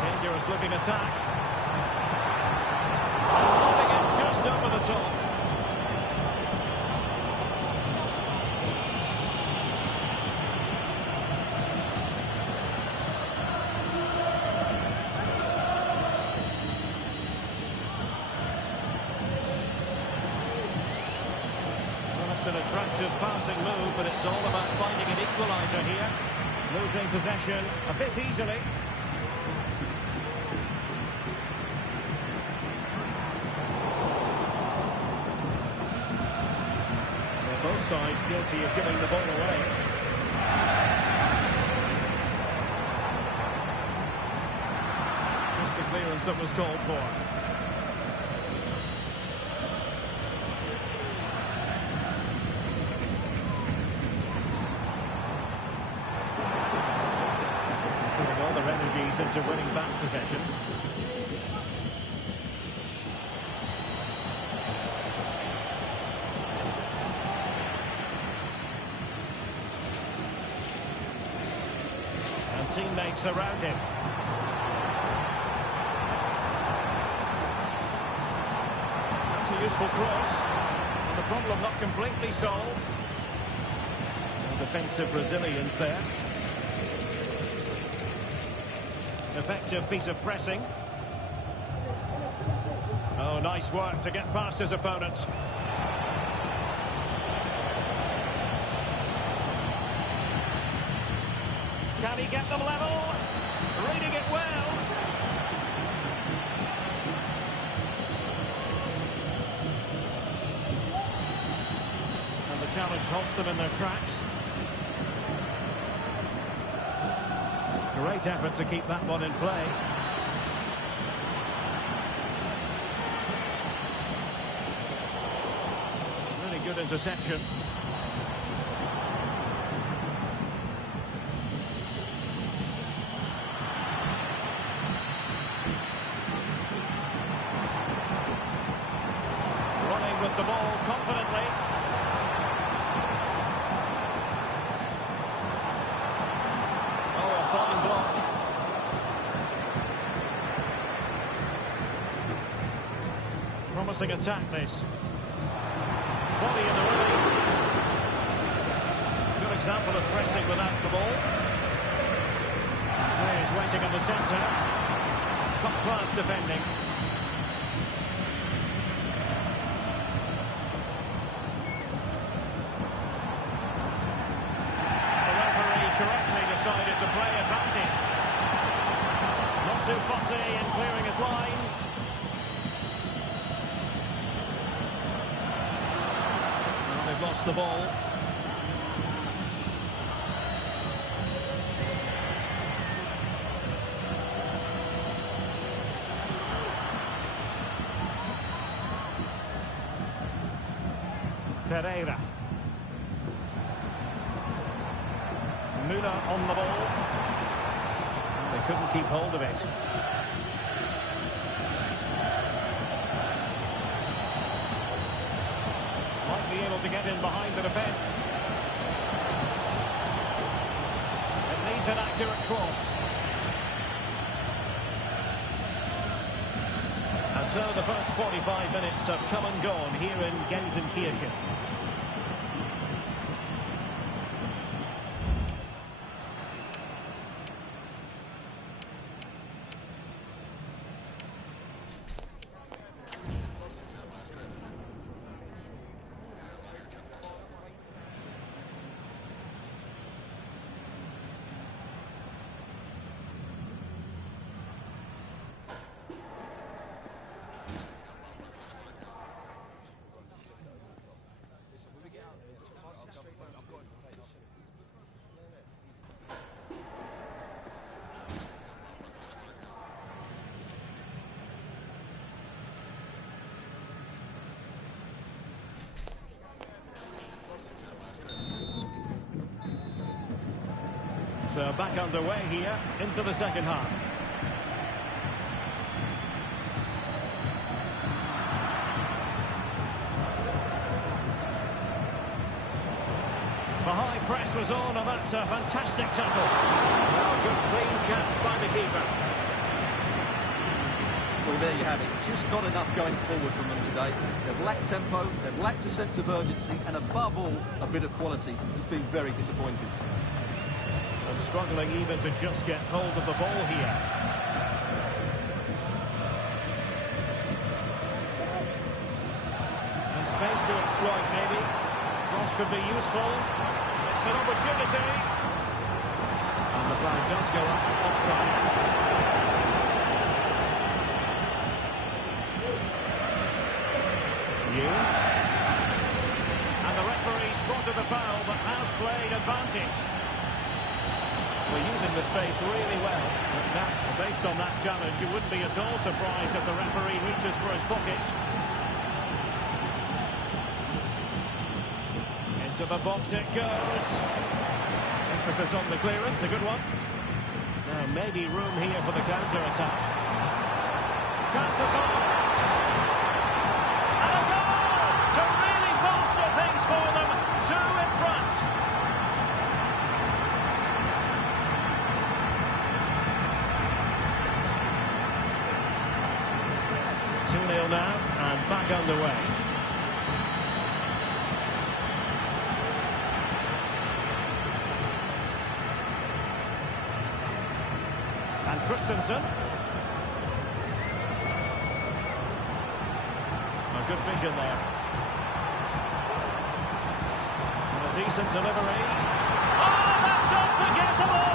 Dangerous looking attack. Lobbing it just over the top. It's an attractive passing move, but it's all about finding an equaliser here. Losing possession a bit easily. Well, both sides guilty of giving the ball away. Just the clearance that was called for. All their energies into winning back possession. And teammates around him. That's a useful cross. And the problem not completely solved. And defensive resilience there. Effective piece of pressing. Oh, nice work to get past his opponent. Can he get them level? Reading it well. And the challenge halts them in their tracks. Great effort to keep that one in play. Really good interception. promising attack, this. Body in the way. Good example of pressing without the ball. Players waiting in the centre. Top-class defending. The referee correctly decided to play advantage. Not too fussy in clearing his lines. Well, they've lost the ball. Pereira. Müller on the ball. They couldn't keep hold of it. Might be able to get in behind the defence. It needs an accurate cross. And so the first 45 minutes have come and gone here in Gelsenkirchen. So back underway here into the second half. The high press was on, and that's a fantastic tackle. Well, good clean catch by the keeper. Well, there you have it. Just not enough going forward from them today. They've lacked tempo, they've lacked a sense of urgency, and above all, a bit of quality. It's been very disappointing. And struggling even to just get hold of the ball here. And space to exploit, maybe. Cross could be useful. It's an opportunity. And the flag does go up offside. And the referee spotted the foul, but has played advantage. We're using the space really well. But based on that challenge, you wouldn't be at all surprised if the referee reaches for his pockets. Into the box it goes. Emphasis on the clearance, a good one. Now maybe room here for the counter-attack. Chances on. And a goal to really bolster things for them. Two in front. Now, and back underway. And Christensen. A good vision there. And a decent delivery. Oh, that's unforgettable!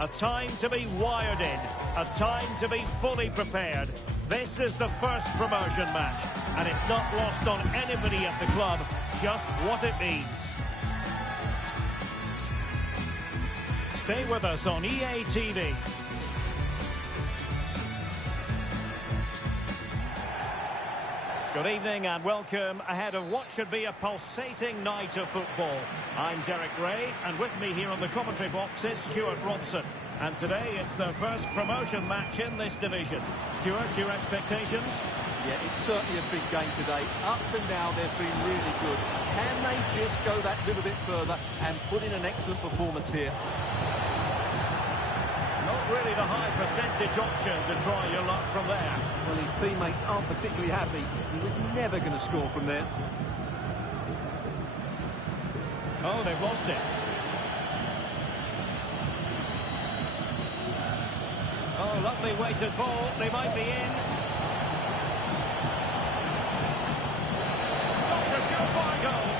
A time to be wired in. A time to be fully prepared. This is the first promotion match, and it's not lost on anybody at the club just what it means. Stay with us on EA TV. Good evening and welcome ahead of what should be a pulsating night of football. I'm Derek Ray, and with me here on the commentary box is Stuart Robson. And today it's their first promotion match in this division. Stuart, your expectations? Yeah, it's certainly a big game today. Up to now, they've been really good. Can they just go that little bit further and put in an excellent performance here? Not really the high percentage option to try your luck from there. Well, his teammates aren't particularly happy. He was never going to score from there. Oh, they've lost it. Oh, lovely weighted ball. They might be in. Not a surefire goal.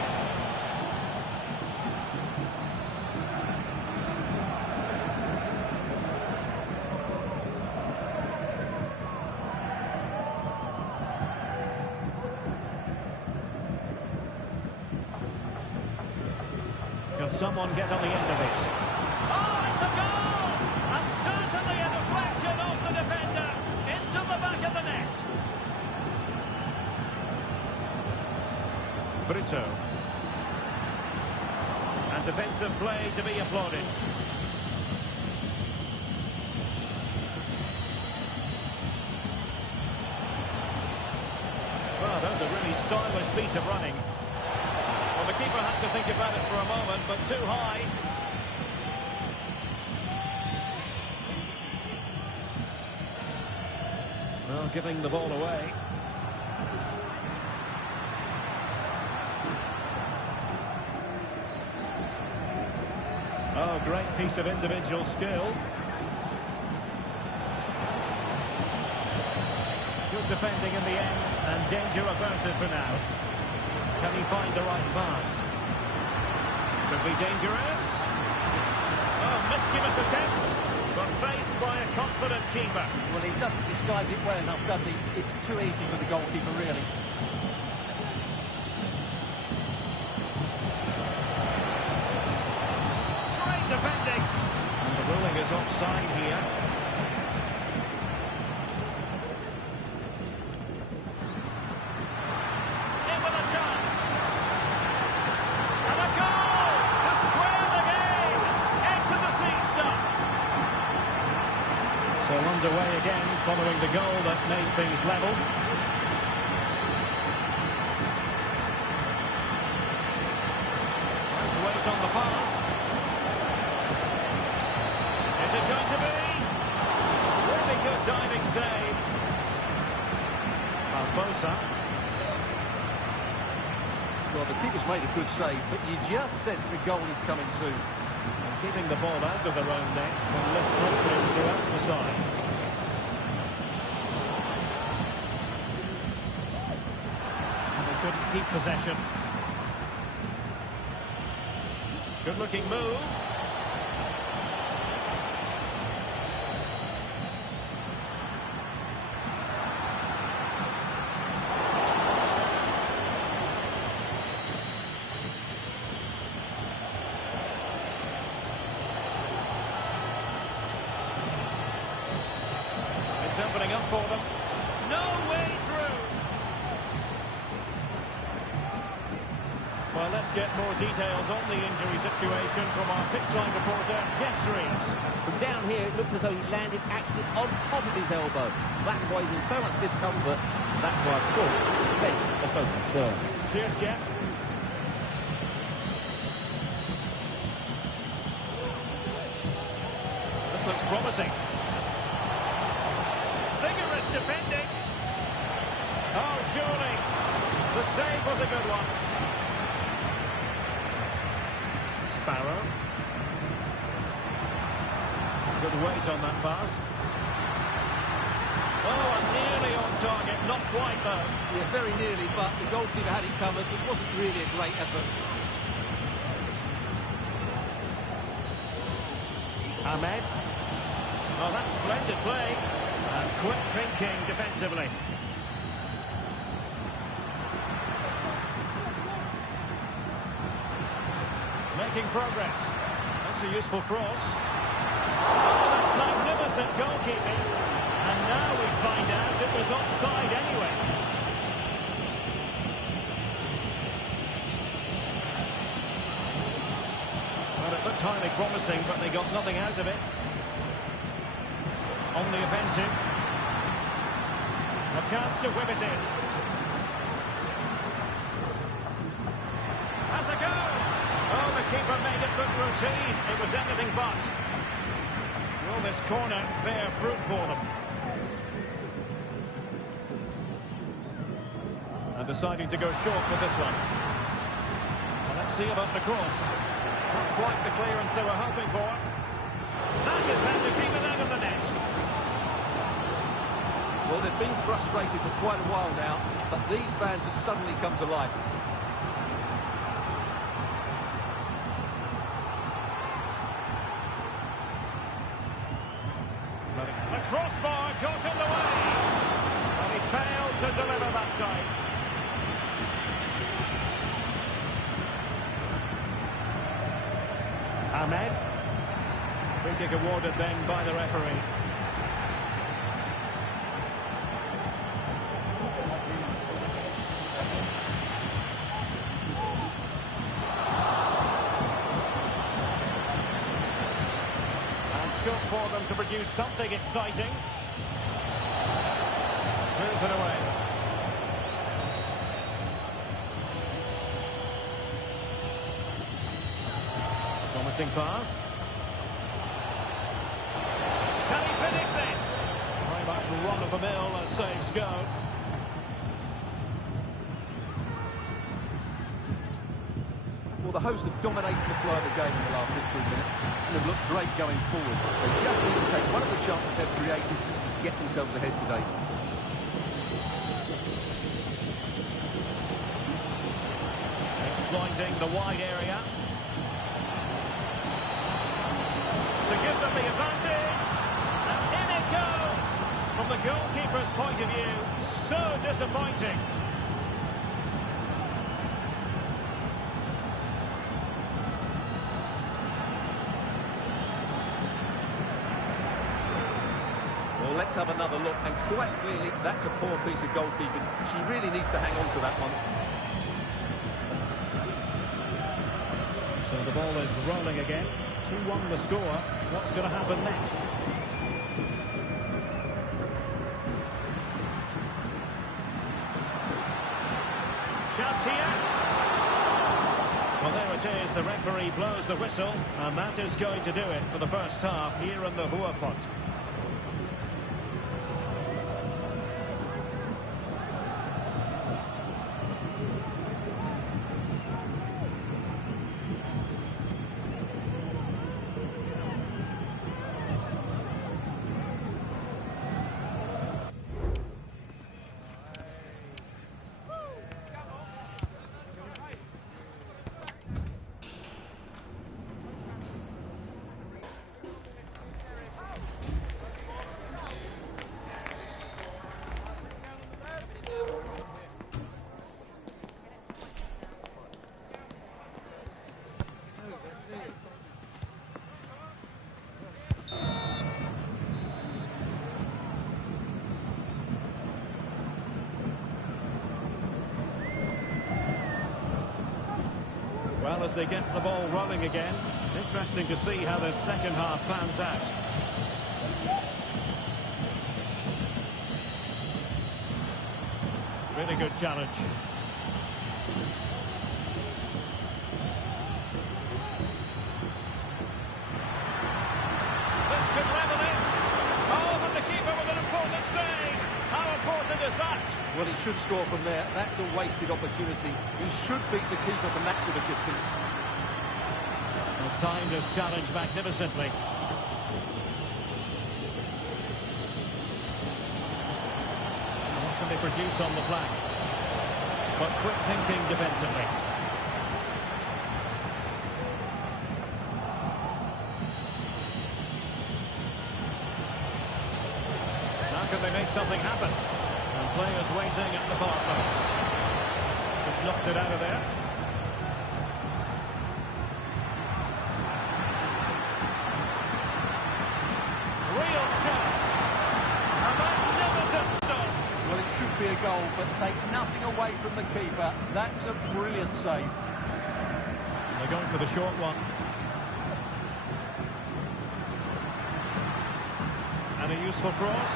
Can someone get on the end of it? Oh, it's a goal! And certainly a deflection off the defender into the back of the net. Brito. And defensive play to be applauded. Well, that was a really stylish piece of running. Well, the keeper had to think about it for a moment, but too high. Well, giving the ball away. Oh, great piece of individual skill. Good defending in the end, and danger averted for now. Can he find the right pass? Could be dangerous. Oh, mischievous attempt, but faced by a confident keeper. Well, he doesn't disguise it well enough, does he? It's too easy for the goalkeeper, really. Great defending. And the ruling is offside here. In with a chance. And a goal to square the game. Into the seat stop. So underway again, following the goal that made things level. Nice weight on the pass. Is it going to be? Really good diving save. Barbosa. Well, the keeper's made a good save, but you just sense a goal is coming soon. And keeping the ball out of their own net will lift confidence throughout the side. And they couldn't keep possession. Good looking move. It's opening up for them. No way through. Well, let's get more details on the injury situation from our pitchline reporter, Jeff Reeves. From down here, it looked as though he landed actually on top of his elbow. That's why he's in so much discomfort. That's why, of course, the bench are so concerned. Cheers, Jeff. This looks promising. Vigorous defending. Oh, surely. The save was a good one. Sparrow. Good weight on that pass. Oh, and nearly on target. Not quite, though. Yeah, very nearly, but the goalkeeper had it covered. It wasn't really a great effort. Ahmed. Oh, that's splendid play. And quick thinking defensively. Making progress. That's a useful cross. Oh, that's magnificent goalkeeping. And now we find out it was offside anyway. Well, it looked highly promising, but they got nothing out of it. On the offensive. A chance to whip it in. Has a go! Oh, the keeper made it look routine. It was anything but. Will this corner bear fruit for them? And deciding to go short with this one. Well, let's see about the cross. Not quite the clearance they were hoping for. That is how to keep it out of the net. Well, they've been frustrated for quite a while now, but these fans have suddenly come to life. The crossbar got in the way. And he failed to deliver that time. Ahmed. Free kick awarded then by the referee. Scope for them to produce something exciting. Clears it away. Promising pass. Can he finish this? Very much run-of-the-mill as saves go. Well, the hosts have dominated the flow of the game in the last 15 minutes and have looked great going forward. They just need to take one of the chances they've created to get themselves ahead today. Exploiting the wide area. To give them the advantage. And in it goes! From the goalkeeper's point of view, so disappointing. Well, let's have another look, and quite clearly, that's a poor piece of goalkeeping. She really needs to hang on to that one. So the ball is rolling again. 2-1 the score. What's going to happen next? Chance here. Well, there it is. The referee blows the whistle, and that is going to do it for the first half here in the Huapot. Well, as they get the ball rolling again, interesting to see how the second half pans out. Really good challenge. This could level it. Oh, but the keeper with an important save. How important is that? Well, he should score from there. That's a wasted opportunity. He should beat the keeper from that sort of distance. Well, timed his challenge magnificently. What can they produce on the flank? But quick thinking defensively. can they make something happen? And players waiting at the far post. Just knocked it out of there. Real chance. A magnificent stop. Well, it should be a goal, but take nothing away from the keeper. That's a brilliant save. They're going for the short one. And a useful cross.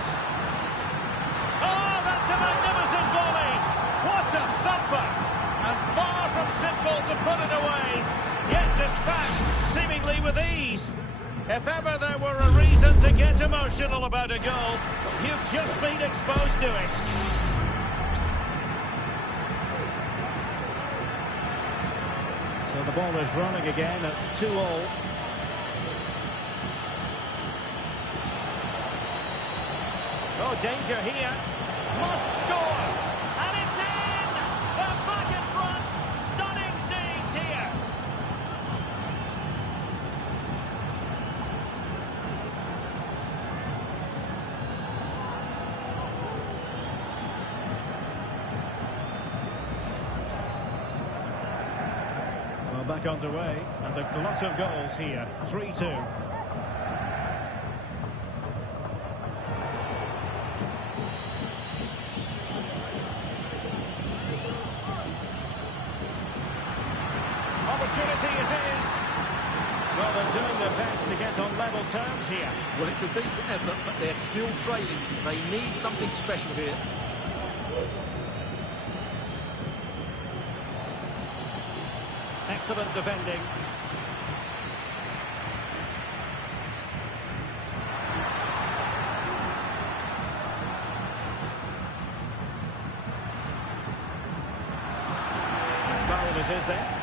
Oh, that's a magnificent volley! What a thumper! And far from simple to put it away, yet dispatched seemingly with ease. If ever there were a reason to get emotional about a goal, you've just been exposed to it. So the ball is running again at 2-2. Oh, danger here. Must score. And it's in! They're back in front. Stunning scenes here. Well, back underway. And a glut of goals here. 3-2. Opportunity it is. Well, they're doing their best to get on level terms here. Well, it's a decent effort, but they're still trailing. They need something special here. Excellent defending. Foul it is there.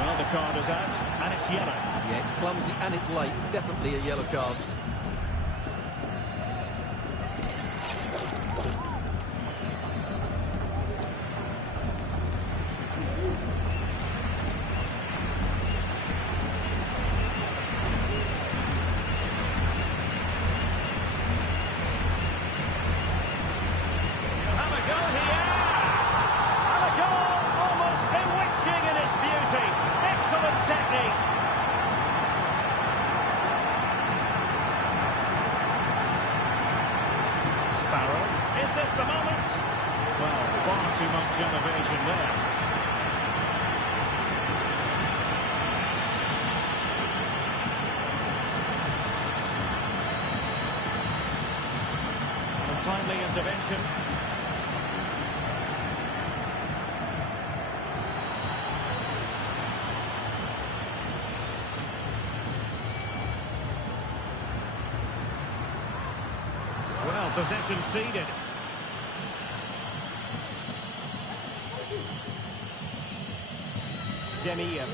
Well, the card is out, and it's yellow. Yeah, it's clumsy and it's late. Definitely a yellow card. Have a go here. And a goal almost bewitching in its beauty. Excellent technique. Sparrow. Is this the moment? Well, far too much innovation there. A timely intervention. Well, possession ceded. Demir.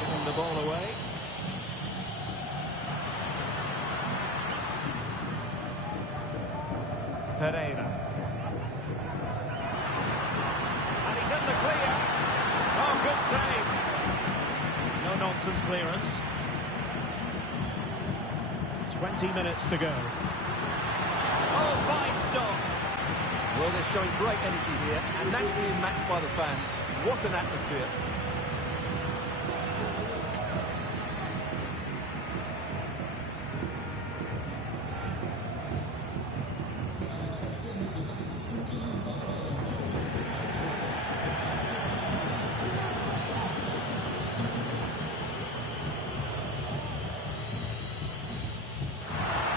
Giving the ball away. Pereira. And he's in the clear. Oh, good save. No-nonsense clearance. 20 minutes to go. Oh, fine stop. Well, they're showing great energy here, and that's being matched by the fans. What an atmosphere.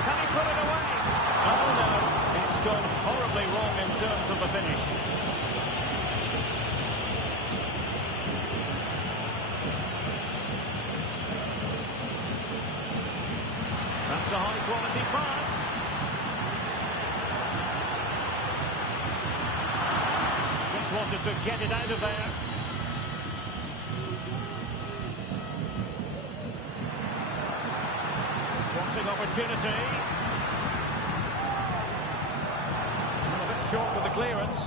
Can he put it away? Oh, no. It's gone horribly wrong in terms of the finish. That's a high-quality pass. Just wanted to get it out of there. Crossing opportunity. A bit short with the clearance.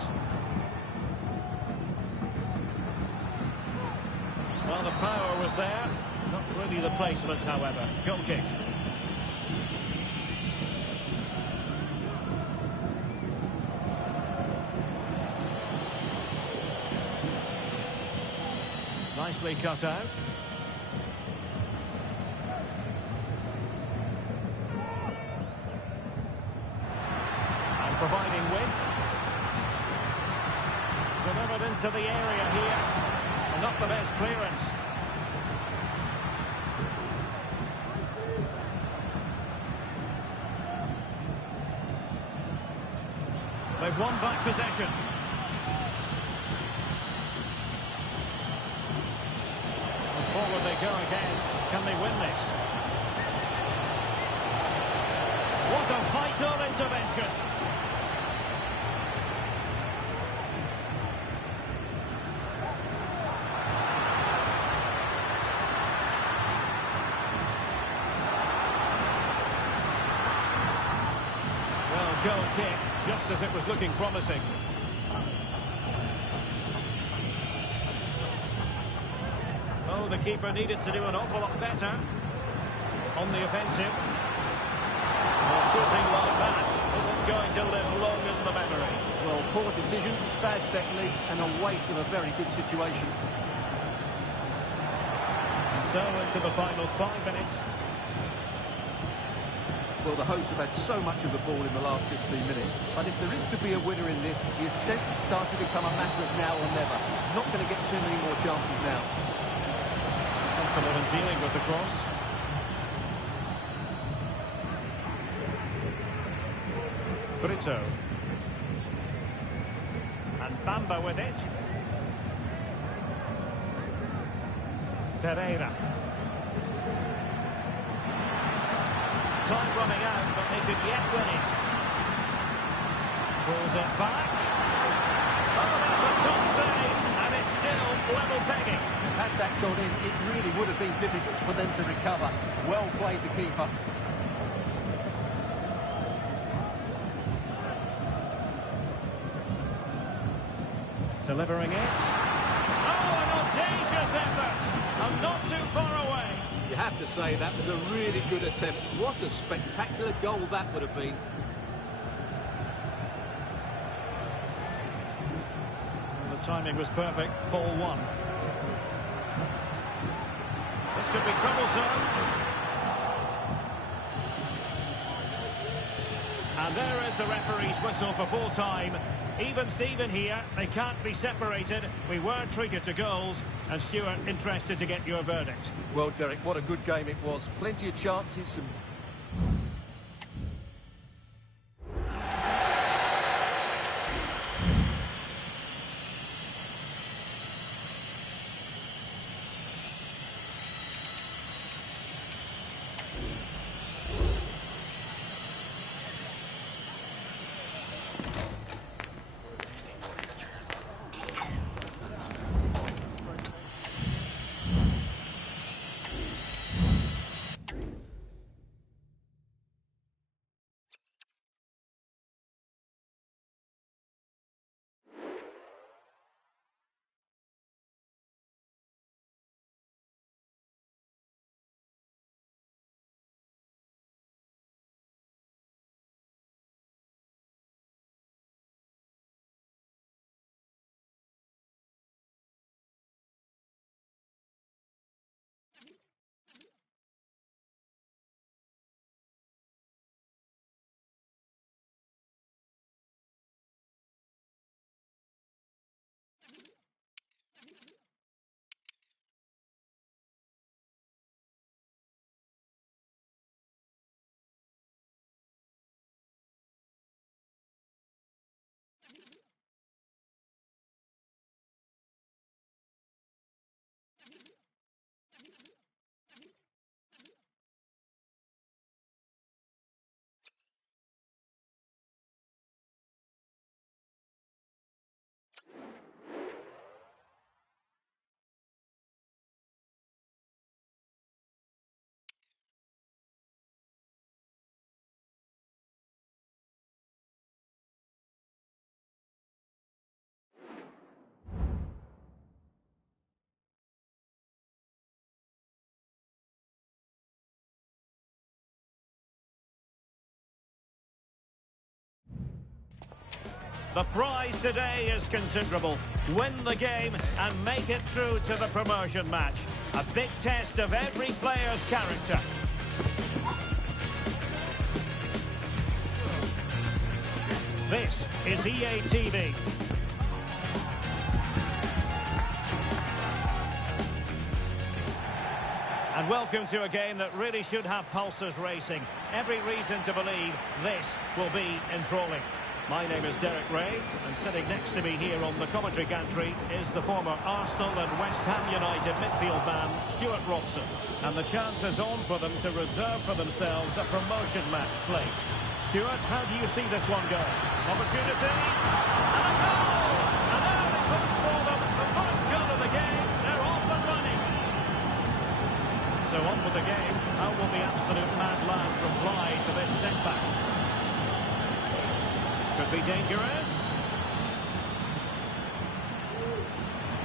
Well, the power was there. Not really the placement, however. Goal kick. Nicely cut out. And providing width. Delivered into the area here. And not the best clearance. They've won back possession. And forward they go again. Can they win this? What a vital intervention. Well, goal kick, just as it was looking promising. Oh, the keeper needed to do an awful lot better on the offensive. Well, shooting like that isn't going to live long in the memory. Well, poor decision, bad technique, and a waste of a very good situation. And so into the final 5 minutes. Well, the hosts have had so much of the ball in the last 15 minutes, but if there is to be a winner in this, you sense it's starting to become a matter of now or never. Not going to get too many more chances now. Confident in dealing with the cross. Brito. And Bamba with it. Pereira. Time running out, but they could yet win it. Pulls it back. Oh, that's a top save, and it's still level pegging. Had that gone in, it really would have been difficult for them to recover. Well played, the keeper. Delivering it. Oh, an audacious effort, and not too far away. You have to say that was a really good attempt. What a spectacular goal that would have been. And the timing was perfect. Ball 1. This could be troublesome. And there is the referee's whistle for full time. Even Steven here, they can't be separated. We were treated to goals, and Stuart, interested to get your verdict. Well, Derek, what a good game it was. Plenty of chances, some The prize today is considerable. Win the game and make it through to the promotion match. A big test of every player's character. This is EA TV. And welcome to a game that really should have pulses racing. Every reason to believe this will be enthralling. My name is Derek Ray, and sitting next to me here on the commentary gantry is the former Arsenal and West Ham United midfield man, Stuart Robson. And the chance is on for them to reserve for themselves a promotion match place. Stuart, how do you see this one going? Opportunity, and a goal! And now it comes for them, the first goal of the game. They're off and running. So on with the game. How will the absolute mad lads reply to this setback? Could be dangerous.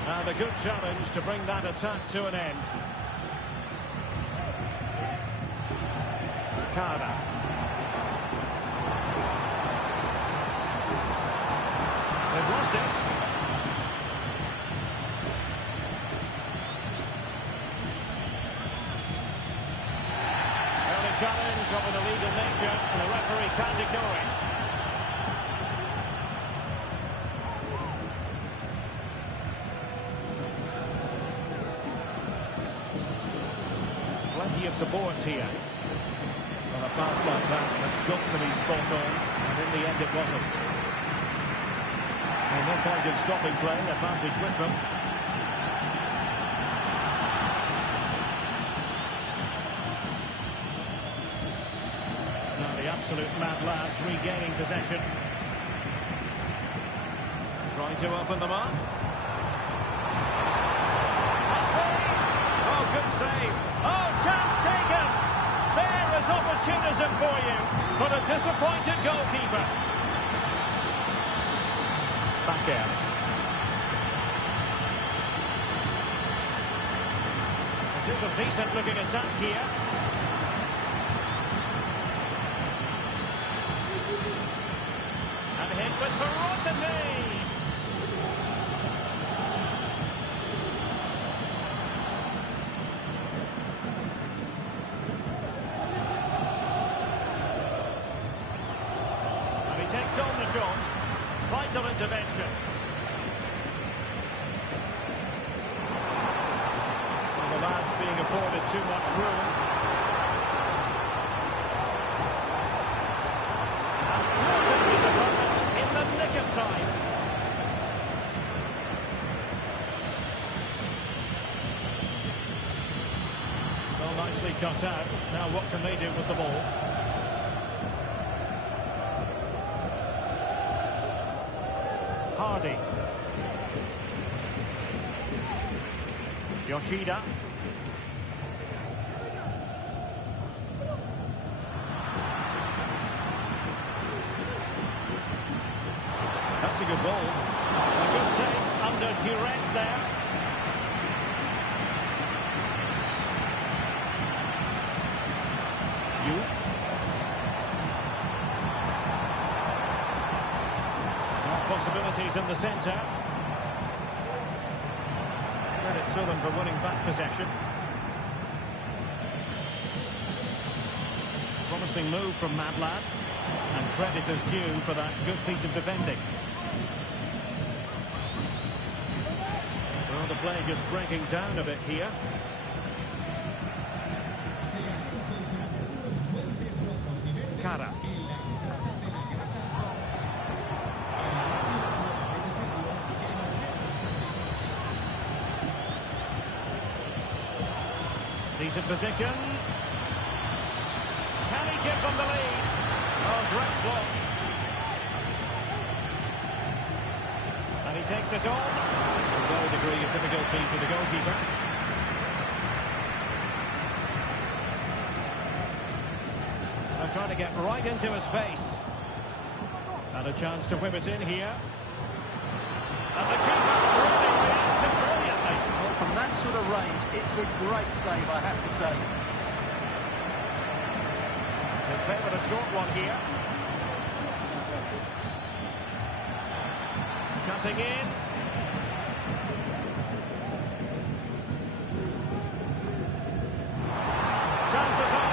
And a good challenge to bring that attack to an end. Kada. They've lost it. Early challenge of an illegal nature, and the referee can't ignore it. Plenty of support here. Well, a pass like that has got to be spot on, and in the end it wasn't. Well, no point in stopping play, advantage with them. Now the absolute mad lads regaining possession. Trying to open them up. Oh, good save. Oh, chance taken. There is opportunism for you, but a disappointed goalkeeper. Back out. It is a decent looking attack here. And hit with ferocity. Takes on the shot. Vital intervention. Well, the lads being afforded too much room. And caught his opponent in the nick of time. Well, nicely cut out. Now what can they do with the ball? Hardy. Yoshida. That's a good ball. A good take under duress there. Possibilities in the centre. Credit to them for winning back possession. Promising move from Mad Lads, and credit is due for that good piece of defending. Well, the play just breaking down a bit here. Kada. Decent position. Can he give them the lead? Oh, great block. And he takes it on. A low degree of difficulty for the goalkeeper. They're trying to get right into his face. And a chance to whip it in here. And the keeper really reacted brilliantly. Well, from that sort of range, it's a great save, I have to say. They favoured a short one here. Cutting in. Chances on.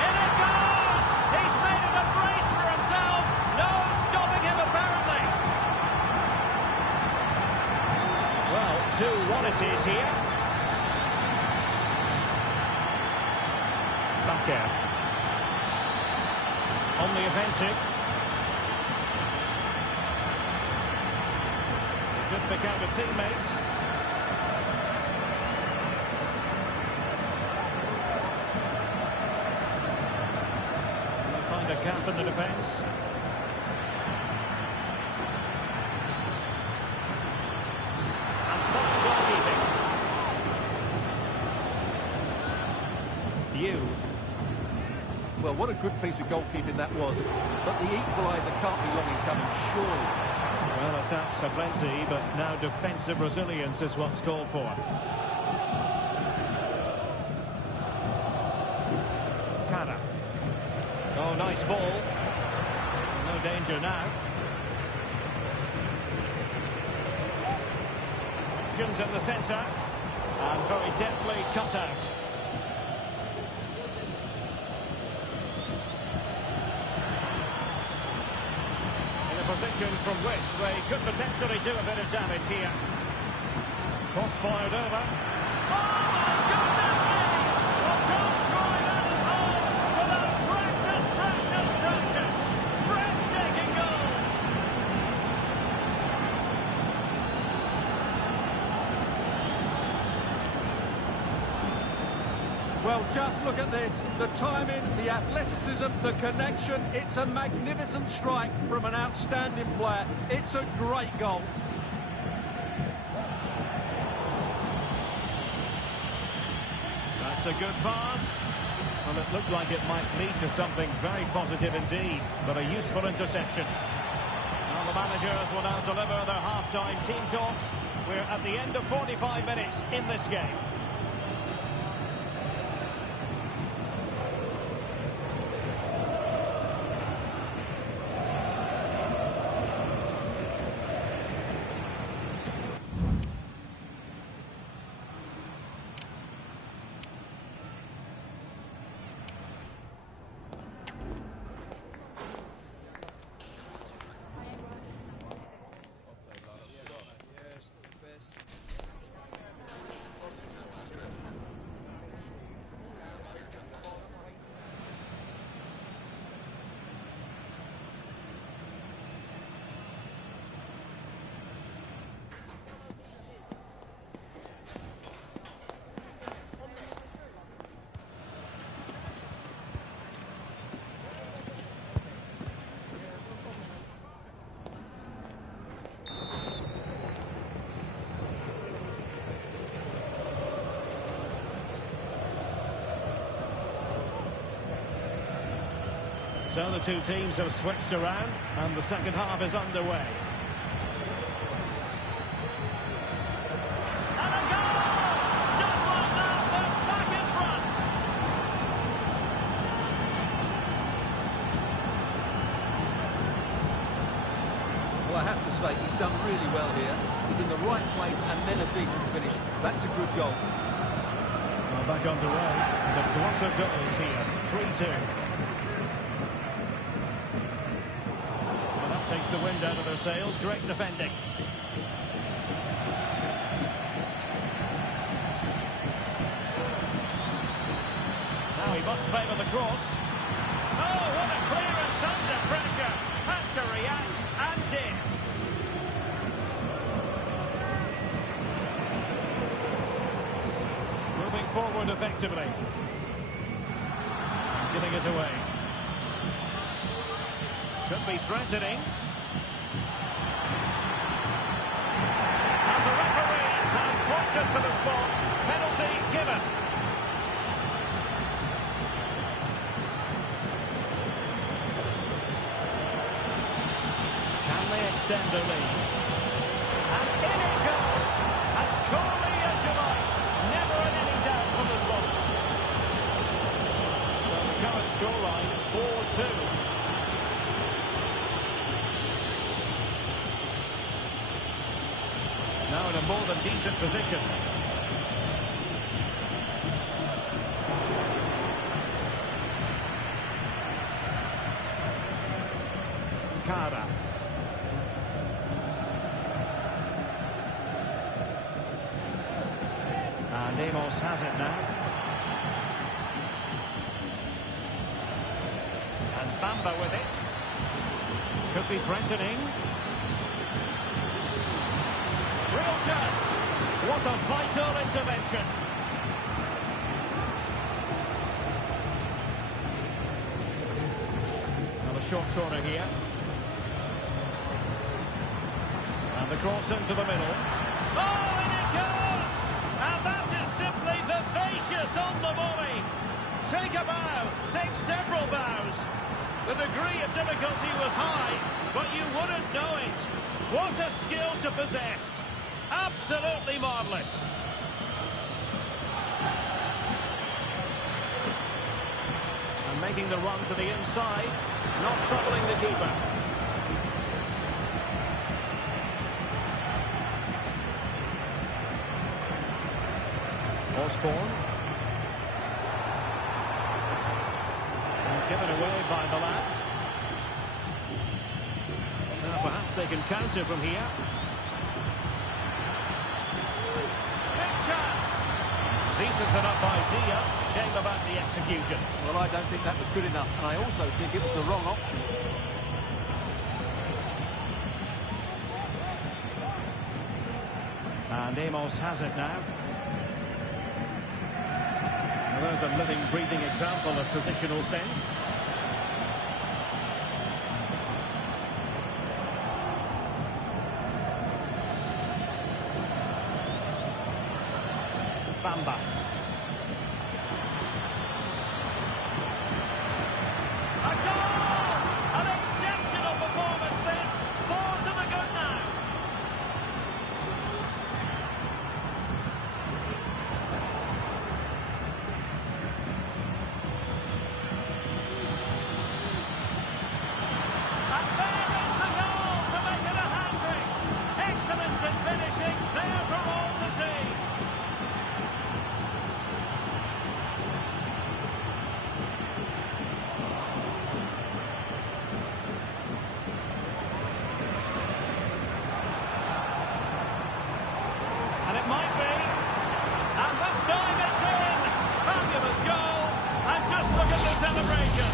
In it goes! He's made it a brace for himself. No stopping him, apparently. Well, 2-1 it is here. Bakker. On the offensive. Good pick out of teammates. Will find a gap in the defence. And fine goalkeeping. You. Well, what a good piece of goalkeeping that was. But the equaliser can't be long in coming, surely. Well, attacks are plenty, but now defensive resilience is what's called for. Kada. Oh, nice ball. No danger now. Options in the centre. And very deftly cut out. Position from which they could potentially do a bit of damage here. Cross fired over. Oh my goodness me! Well, don't try that at home without practice, practice, practice. Breathtaking goal. Well, just look at this. The timing, the athleticism, the connection. It's a magnificent strike from an outstanding player. It's a great goal. That's a good pass. Well, it looked like it might lead to something very positive indeed, but a useful interception. Now the managers will now deliver their half-time team talks. We're at the end of 45 minutes in this game. So the two teams have switched around and the second half is underway. And a goal! Just like that, they're back in front. Well, I have to say, he's done really well here. He's in the right place and then a decent finish. That's a good goal. Well, back underway. The glut of goals here. 3-2. Takes the wind out of their sails. Great defending. Now he must favour the cross. Oh, what a clearance under pressure. Had to react and did. Moving forward effectively. Giving it away. Could be threatening. And the referee has pointed to the spot. Penalty given. Can they extend the lead? And in it goes. As coolly as you like. Never in any doubt from the spot. So the current scoreline, 4-2. Now in a more than decent position. Cara. And Amos has it now. And Bamba with it. Could be threatening. Real chance. What a vital intervention. Now a short corner here. And the cross into the middle. Oh, and it goes! And that is simply vivacious on the volley. Take a bow, take several bows. The degree of difficulty was high, but you wouldn't know it. What a skill to possess. Absolutely marvellous. And making the run to the inside, not troubling the keeper. Osborne. And given away by the lads. Now perhaps they can counter from here. Big chance. Decent enough idea. Shame about the execution. Well, I don't think that was good enough, and I also think it was the wrong option. And Amos has it now. There's a living, breathing example of positional sense. Bamba. A goal! An exceptional performance this. 4 to the good now. And it might be. And this time it's in. Fabulous goal. And just look at the celebration.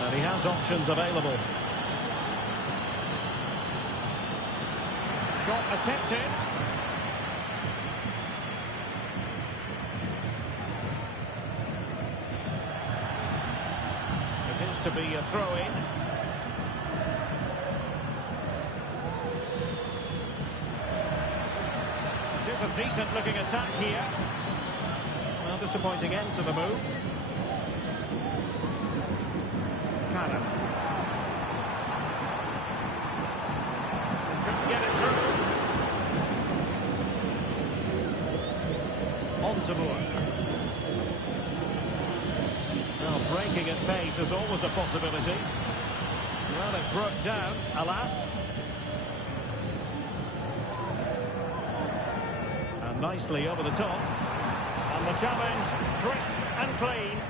And he has options available. Shot attempted. It is to be a throw-in. It is a decent-looking attack here. Well, disappointing end to the move. Cannon. Couldn't get it through. On to Moore. Well, breaking at pace is always a possibility. Well, it broke down, alas. And nicely over the top. And the challenge, crisp and clean.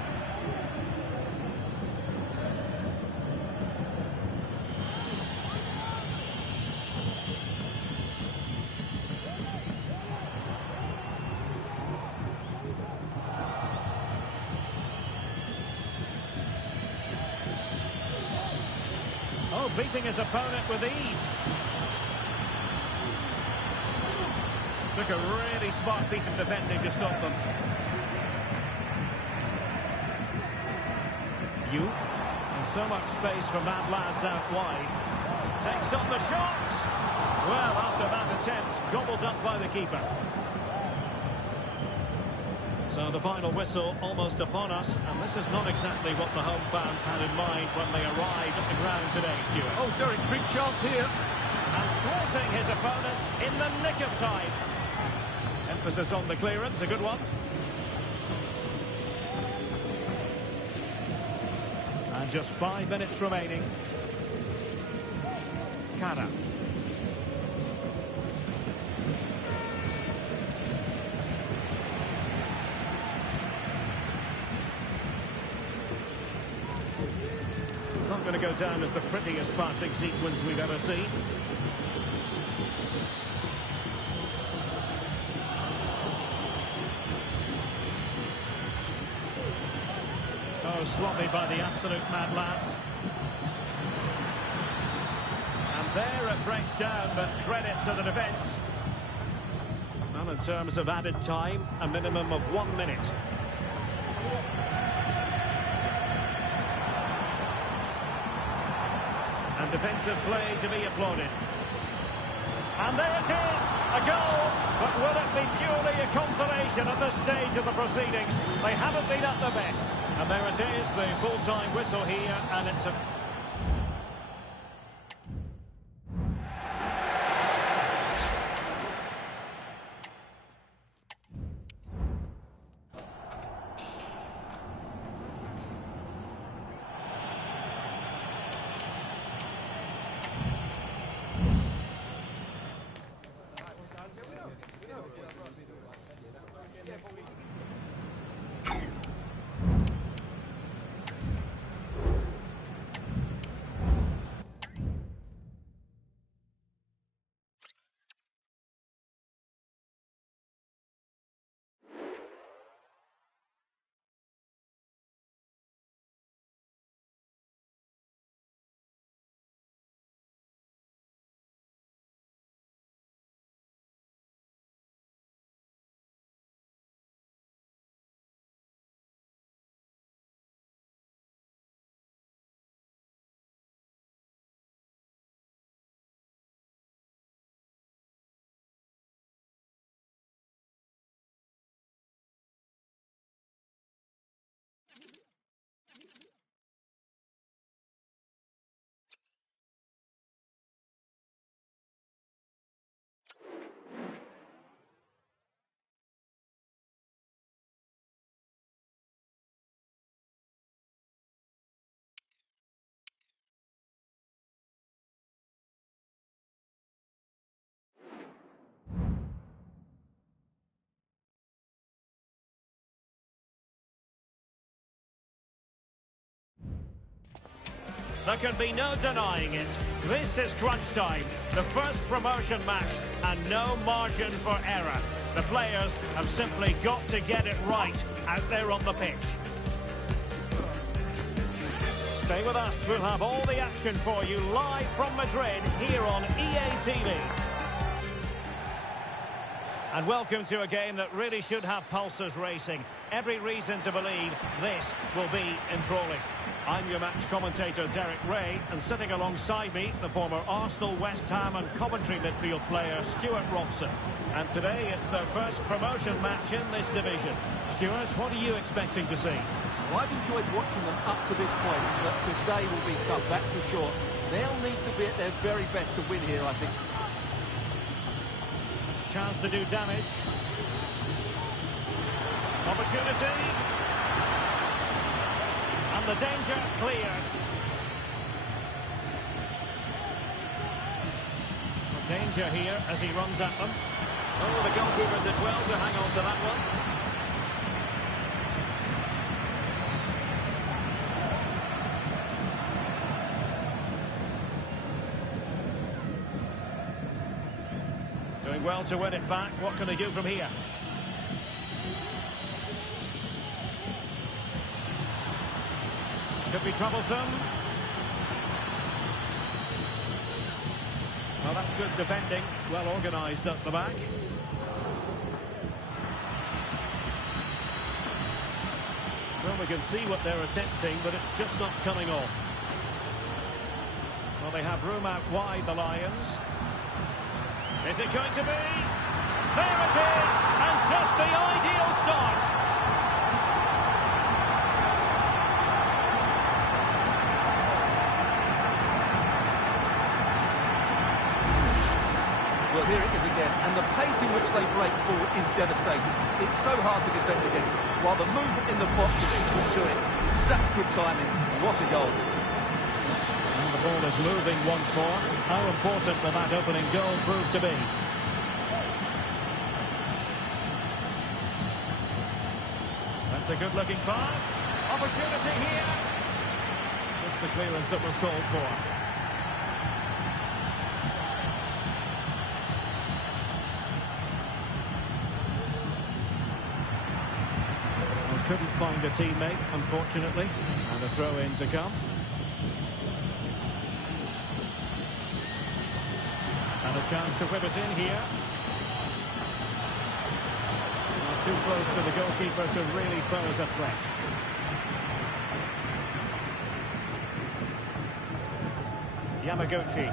Oh, beating his opponent with ease. Took a really smart piece of defending to stop them. And so much space for mad lads out wide. Takes on the shot. Well, after that attempt, gobbled up by the keeper. So the final whistle almost upon us, and this is not exactly what the home fans had in mind when they arrived at the ground today, Stuart. Oh, Derek, big chance here. And thwarting his opponent in the nick of time. Emphasis on the clearance, a good one. And just 5 minutes remaining. Cara. It's not going to go down as the prettiest passing sequence we've ever seen. Oh, sloppy by the absolute mad lads. And there it breaks down, but credit to the defence. And in terms of added time, a minimum of 1 minute. And defensive play to be applauded. And there it is, a goal. But will it be purely a consolation at this stage of the proceedings? They haven't been at their best. And there it is, the full-time whistle here, and it's a... There can be no denying it. This is crunch time. The first promotion match and no margin for error. The players have simply got to get it right out there on the pitch. Stay with us. We'll have all the action for you live from Madrid here on EA TV. And welcome to a game that really should have pulses racing. Every reason to believe this will be enthralling. I'm your match commentator, Derek Ray, and sitting alongside me, the former Arsenal, West Ham and Coventry midfield player, Stuart Robson. And today, it's their first promotion match in this division. Stuart, what are you expecting to see? Well, I've enjoyed watching them up to this point, but today will be tough, that's for sure. They'll need to be at their very best to win here, I think. Chance to do damage. Opportunity. And the danger cleared. Danger here as he runs at them. Oh, the goalkeeper did well to hang on to that one. Doing well to win it back. What can they do from here? Could be troublesome. Well, that's good defending. Well organised at the back. Well, we can see what they're attempting, but it's just not coming off. Well, they have room out wide, the Lions. Is it going to be? There it is! And just the ideal start! Well, here it is again, and the pace in which they break forward is devastating. It's so hard to defend against, while the movement in the box is equal to it. It's such good timing. What a goal. And the ball is moving once more. How important will that opening goal prove to be? That's a good-looking pass. Opportunity here. Just the clearance that was called for. Couldn't find a teammate, unfortunately, and a throw-in to come. And a chance to whip it in here. Not too close to the goalkeeper to really pose a threat. Yamaguchi.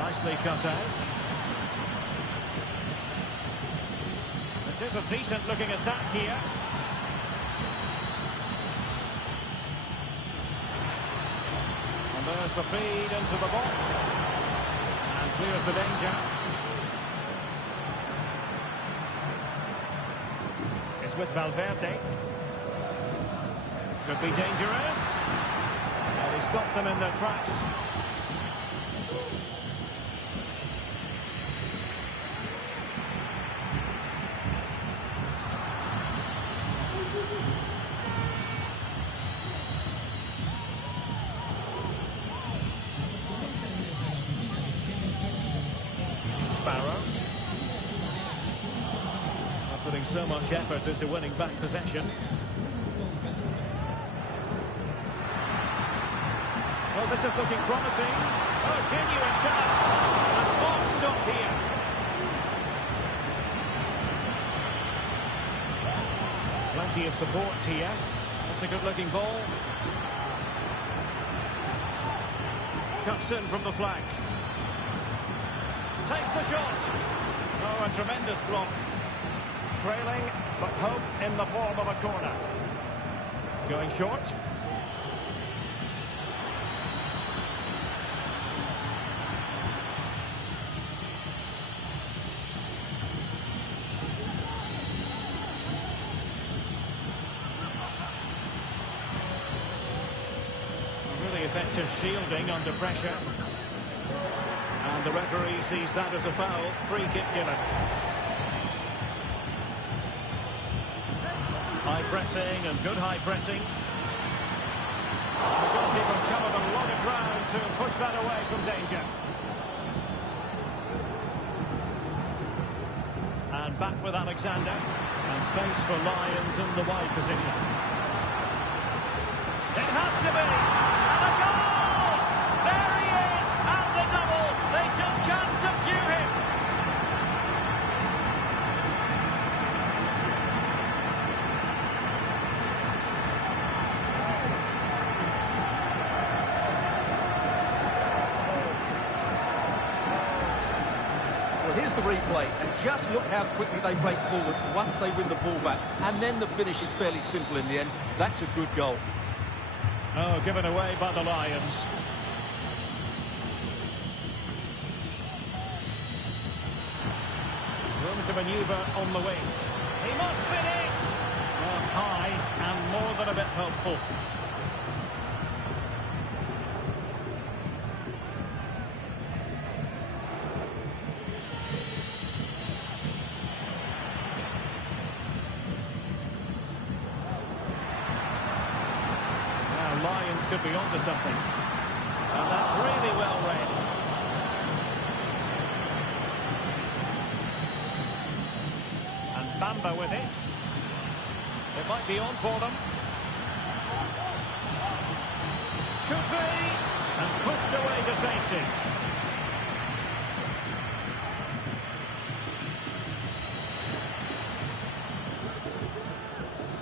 Nicely cut out. It is a decent-looking attack here. And there's the feed into the box. And clears the danger. It's with Valverde. Could be dangerous. And he stopped them in their tracks. Putting so much effort into winning back possession. Well, this is looking promising. Oh, genuine chance. A small stop here. Plenty of support here. That's a good-looking ball. Cuts in from the flank. Takes the shot. Oh, a tremendous block. Trailing, but hope in the form of a corner. Going short. Really effective shielding under pressure. And the referee sees that as a foul. Free kick given. High pressing and good high pressing. The goalkeeper covered a lot of ground to push that away from danger. And back with Alexander. And space for Lyons in the wide position. It has to be. And a goal! There he is! And the double! They just can't subdue him! Here's the replay, and just look how quickly they break forward once they win the ball back. And then the finish is fairly simple in the end. That's a good goal. Oh, given away by the Lions. Room to manoeuvre on the wing. He must finish! Well, high and more than a bit hopeful. Lions could be onto something. And that's really well read. And Bamba with it. It might be on for them. Could be. And pushed away to safety.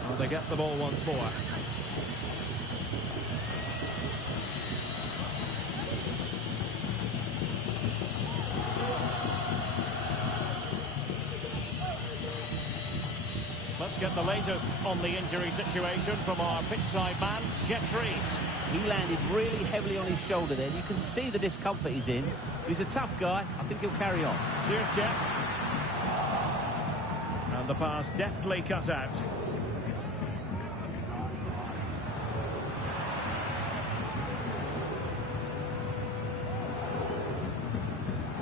Well, they get the ball once more. Must Let's get the latest on the injury situation from our pitchside man, Jeff Shreves. He landed really heavily on his shoulder there. You can see the discomfort he's in. He's a tough guy. I think he'll carry on. Cheers, Jeff. And the pass deftly cut out.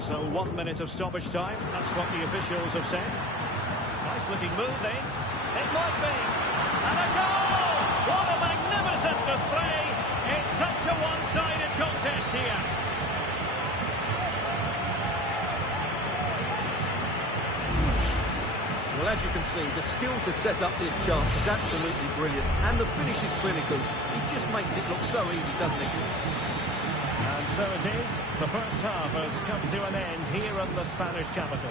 So 1 minute of stoppage time. That's what the officials have said. Nice looking move, this. It might be. And a goal! What a magnificent display. It's such a one-sided contest here. Well, as you can see, the skill to set up this chance is absolutely brilliant. And the finish is clinical. It just makes it look so easy, doesn't it? And so it is. The first half has come to an end here in the Spanish capital.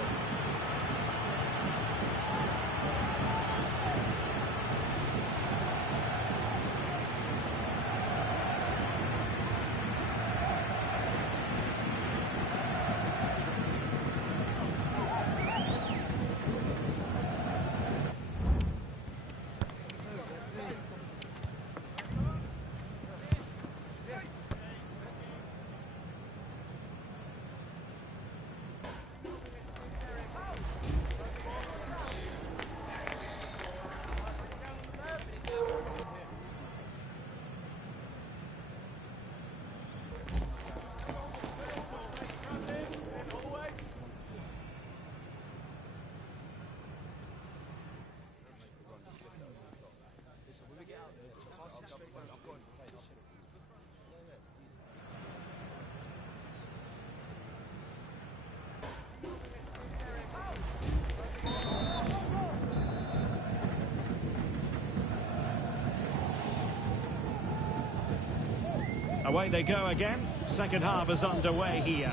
Away they go again. Second half is underway here.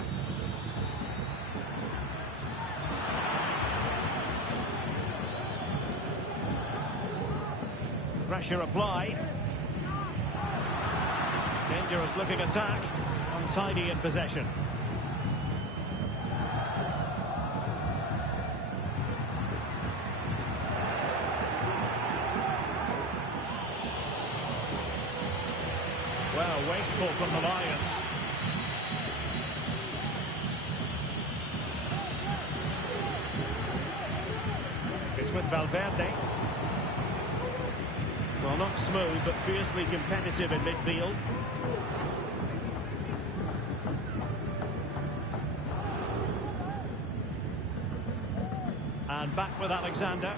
Pressure applied. Dangerous looking attack. Untidy in possession. Well, wasteful from the Lions. It's with Valverde. Well, not smooth, but fiercely competitive in midfield. And back with Alexander.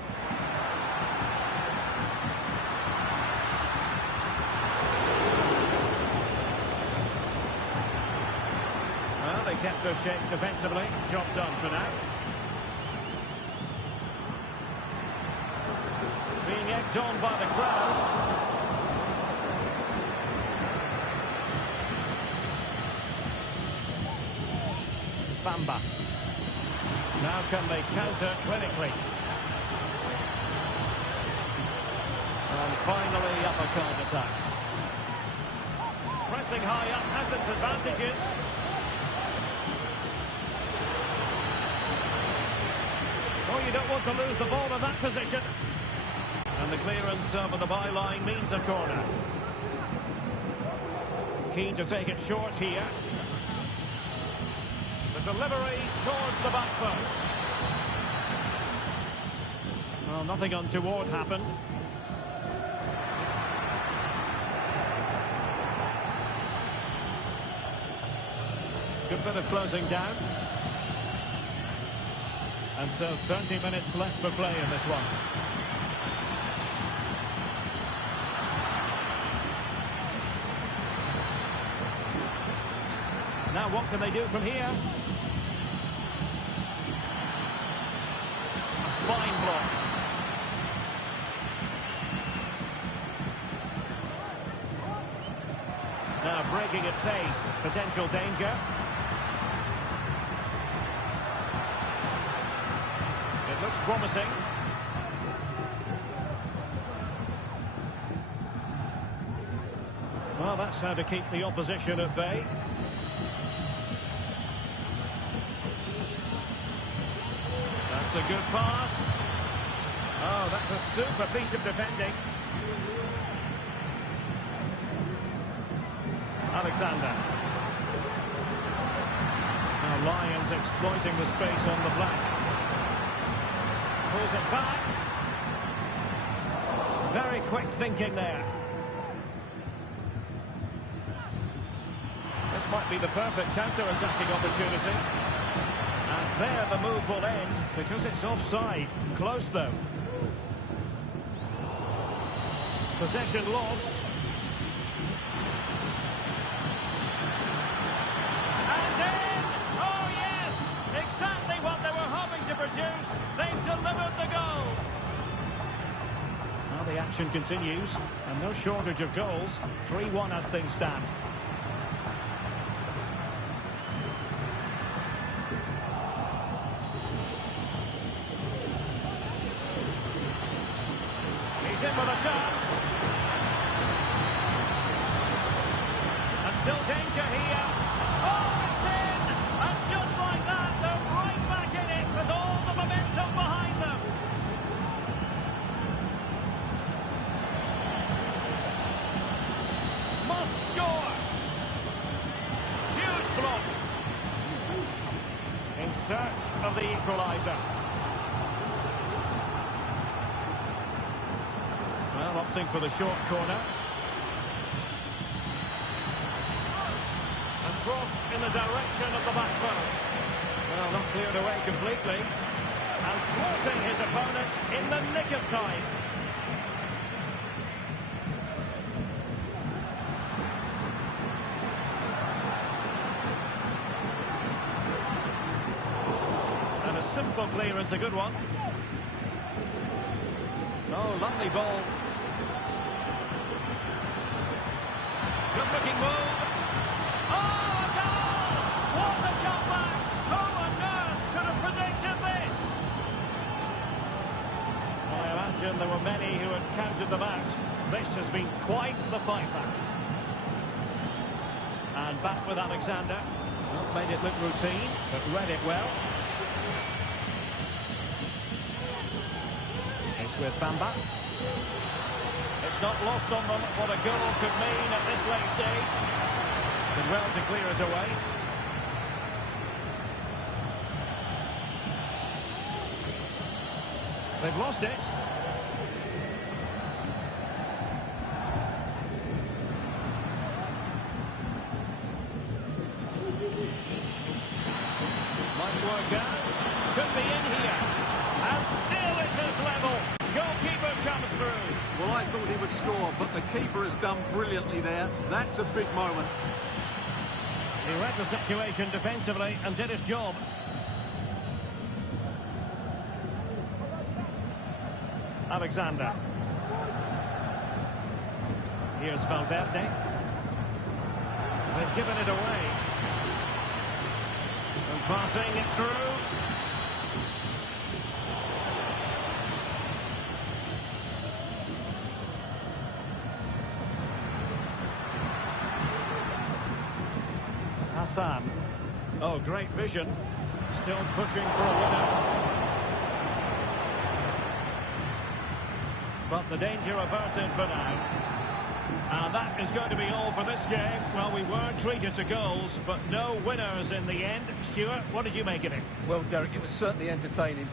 Well, they kept their shape defensively. Job done for now. Being egged on by the crowd. Bamba. Now can they counter clinically? And finally uppercut attack. Pressing high up has its advantages. Oh, you don't want to lose the ball in that position. And the clearance over the byline means a corner. Keen to take it short here. The delivery towards the back post. Well, nothing untoward happened. Good bit of closing down. And so 30 minutes left for play in this one. Now what can they do from here? A fine block. Now breaking at pace. Potential danger. It looks promising. Well, that's how to keep the opposition at bay. That's a good pass. Oh, that's a super piece of defending. Alexander. Now Lions exploiting the space on the flank. Pulls it back. Very quick thinking there. This might be the perfect counter-attacking opportunity. And there the move will end because it's offside. Close though. Possession lost. And in! Oh yes! Exactly what they were hoping to produce. They've delivered the goal. Now the action continues, and no shortage of goals. 3-1 as things stand. He's in with a chance. And still danger here. Oh, it's in! And just like that, they're right back in it with all the momentum behind them. Must score. Huge block. In search of the equaliser. Well, opting for the short corner. And crossed in the direction of the back post. Well, not cleared away completely. And thwarting his opponent in the nick of time. And a simple clearance, a good one. Oh, lovely ball. Good-looking move. Oh, a goal! What a comeback! Who on earth could have predicted this? I imagine there were many who had counted them out. This has been quite the fight back. And back with Alexander. Not made it look routine, but read it well. It's with Bamba. It's not lost on them what a goal could mean at this late stage. Did well to clear it away. They've lost it. Might work out. Could be in here. And still it is level. Goalkeeper comes through. Well, I thought he would score, but the keeper has done brilliantly there. That's a big moment. He read the situation defensively and did his job. Alexander. Here's Valverde. They've given it away. And passing it through. Hassan. Oh, great vision. Still pushing for a winner. But the danger averted for now. And that is going to be all for this game. Well, we were treated to goals, but no winners in the end. Stuart, what did you make of it? Well, Derek, it was certainly entertaining.